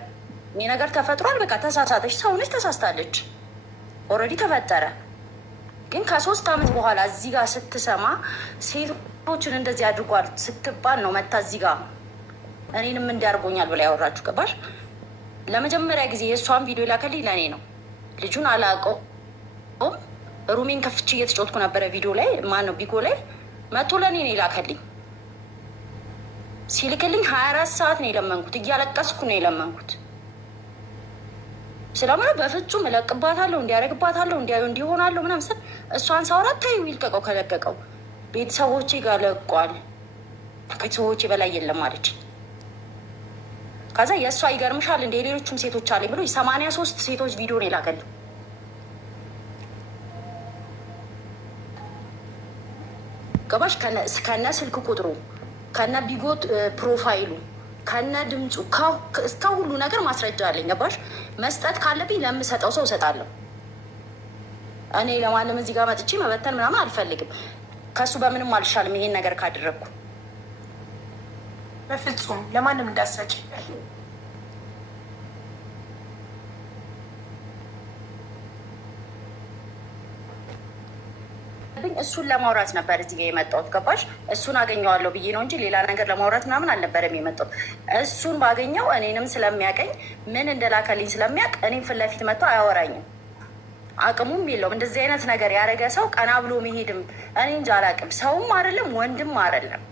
ይህ ነገር ተፈጥሯል። በቃ ተሳሳተች፣ ሰው ነች፣ ተሳስታለች። ኦልሬዲ ተፈጠረ። ግን ከ3 ዓመት በኋላ እዚህ ጋር ስትሰማ ሴቶችን እንደዚህ አድርጓል ስትባል ነው መታ እዚህ ጋር እኔንም እንዲያርጎኛል ብላ ያወራችሁ ገባሽ? ለመጀመሪያ ጊዜ የእሷን ቪዲዮ ላከልኝ ለእኔ ነው። ልጁን አላውቀውም። ሩሜን ከፍቼ እየተጫወትኩ ነበረ ቪዲዮ ላይ ማነው ቢጎ ላይ መቶ ለእኔ ነው የላከልኝ። ሲልክልኝ 24 ሰዓት ነው የለመንኩት፣ እያለቀስኩ ነው የለመንኩት። ስለምን በፍጹም እለቅባታለሁ እንዲያደርግባታለሁ እንዲሆናለሁ ምናምን ስል እሷን ሳውራት ታዩ ይልቀቀው፣ ከለቀቀው ቤተሰቦቼ ጋር ለቋል፣ ከቤተሰቦቼ በላይ የለም አለች። ከዛ የእሷ ይገርምሻል እንደ ሌሎቹም ሴቶች አለኝ ብሎ 83 ሴቶች ቪዲዮ ነው የላከልኝ። ገባሽ? ከነ ስልክ ቁጥሩ ከነ ቢጎት ፕሮፋይሉ ከነ ድምፁ እስከ ሁሉ ነገር ማስረጃ አለኝ። ገባሽ? መስጠት ካለብኝ ለምሰጠው ሰው እሰጣለሁ። እኔ ለማንም እዚህ ጋር መጥቼ መበተን ምናምን አልፈልግም። ከሱ በምንም አልሻልም። ይሄን ነገር ካደረግኩ በፍጹም ለማንም እንዳሰጭ እሱን ለማውራት ነበር እዚህ ጋር የመጣሁት። ገባሽ? እሱን አገኘዋለሁ ብዬ ነው እንጂ ሌላ ነገር ለማውራት ምናምን አልነበረም የመጣሁት። እሱን ባገኘው እኔንም ስለሚያቀኝ ምን እንደላከልኝ ስለሚያውቅ እኔም ፊት ለፊት መጥቶ አያወራኝም። አቅሙም የለውም። እንደዚህ አይነት ነገር ያደረገ ሰው ቀና ብሎ መሄድም እኔ እንጃ አላውቅም። ሰውም አይደለም ወንድም አይደለም።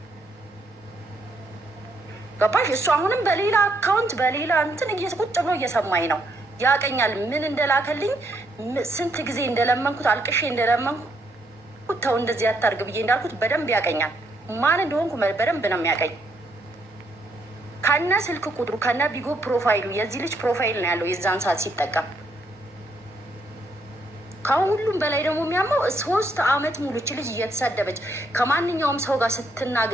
ገባሽ? እሱ አሁንም በሌላ አካውንት በሌላ እንትን ቁጭ ብሎ እየሰማኝ ነው። ያቀኛል ምን እንደላከልኝ፣ ስንት ጊዜ እንደለመንኩት፣ አልቅሼ እንደለመንኩት ተው እንደዚህ አታርግ ብዬ እንዳልኩት በደንብ ያቀኛል። ማን እንደሆንኩ በደንብ ነው የሚያቀኝ። ከነ ስልክ ቁጥሩ ከነ ቢጎ ፕሮፋይሉ የዚህ ልጅ ፕሮፋይል ነው ያለው የዛን ሰዓት ሲጠቀም። ከሁሉም በላይ ደግሞ የሚያመው 3 ዓመት ሙሉ እች ልጅ እየተሰደበች ከማንኛውም ሰው ጋር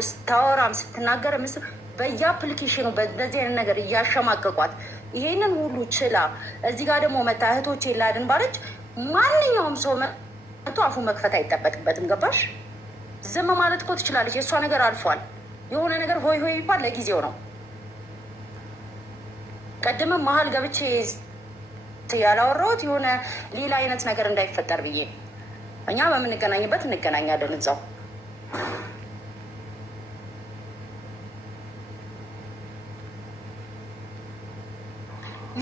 ስታወራም ስትናገር ምስ በየአፕሊኬሽኑ በዚህ አይነት ነገር እያሸማቀቋት ይሄንን ሁሉ ችላ እዚህ ጋር ደግሞ መታ እህቶቼ ላድን ባለች ማንኛውም ሰው መቶ አፉ መክፈት አይጠበቅበትም። ገባሽ? ዝም ማለት እኮ ትችላለች። የእሷ ነገር አልፏል። የሆነ ነገር ሆይ ሆይ ይባል ለጊዜው ነው። ቀድምም መሀል ገብቼ ያላወራሁት የሆነ ሌላ አይነት ነገር እንዳይፈጠር ብዬ እኛ በምንገናኝበት እንገናኛለን እዛው።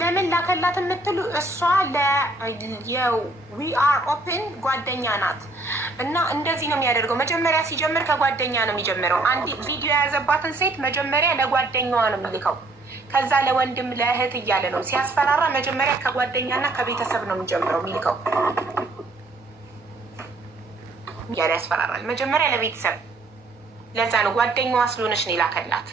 ለምን ላከላት የምትሉ እሷ የዊአር ኦፕን ጓደኛ ናት እና እንደዚህ ነው የሚያደርገው። መጀመሪያ ሲጀምር ከጓደኛ ነው የሚጀምረው። አንድ ቪዲዮ የያዘባትን ሴት መጀመሪያ ለጓደኛዋ ነው የሚልከው። ከዛ ለወንድም ለእህት እያለ ነው ሲያስፈራራ። መጀመሪያ ከጓደኛና ከቤተሰብ ነው የሚጀምረው የሚልከው እያለ ያስፈራራል። መጀመሪያ ለቤተሰብ። ለዛ ነው ጓደኛዋ ስለሆነች ነው የላከላት።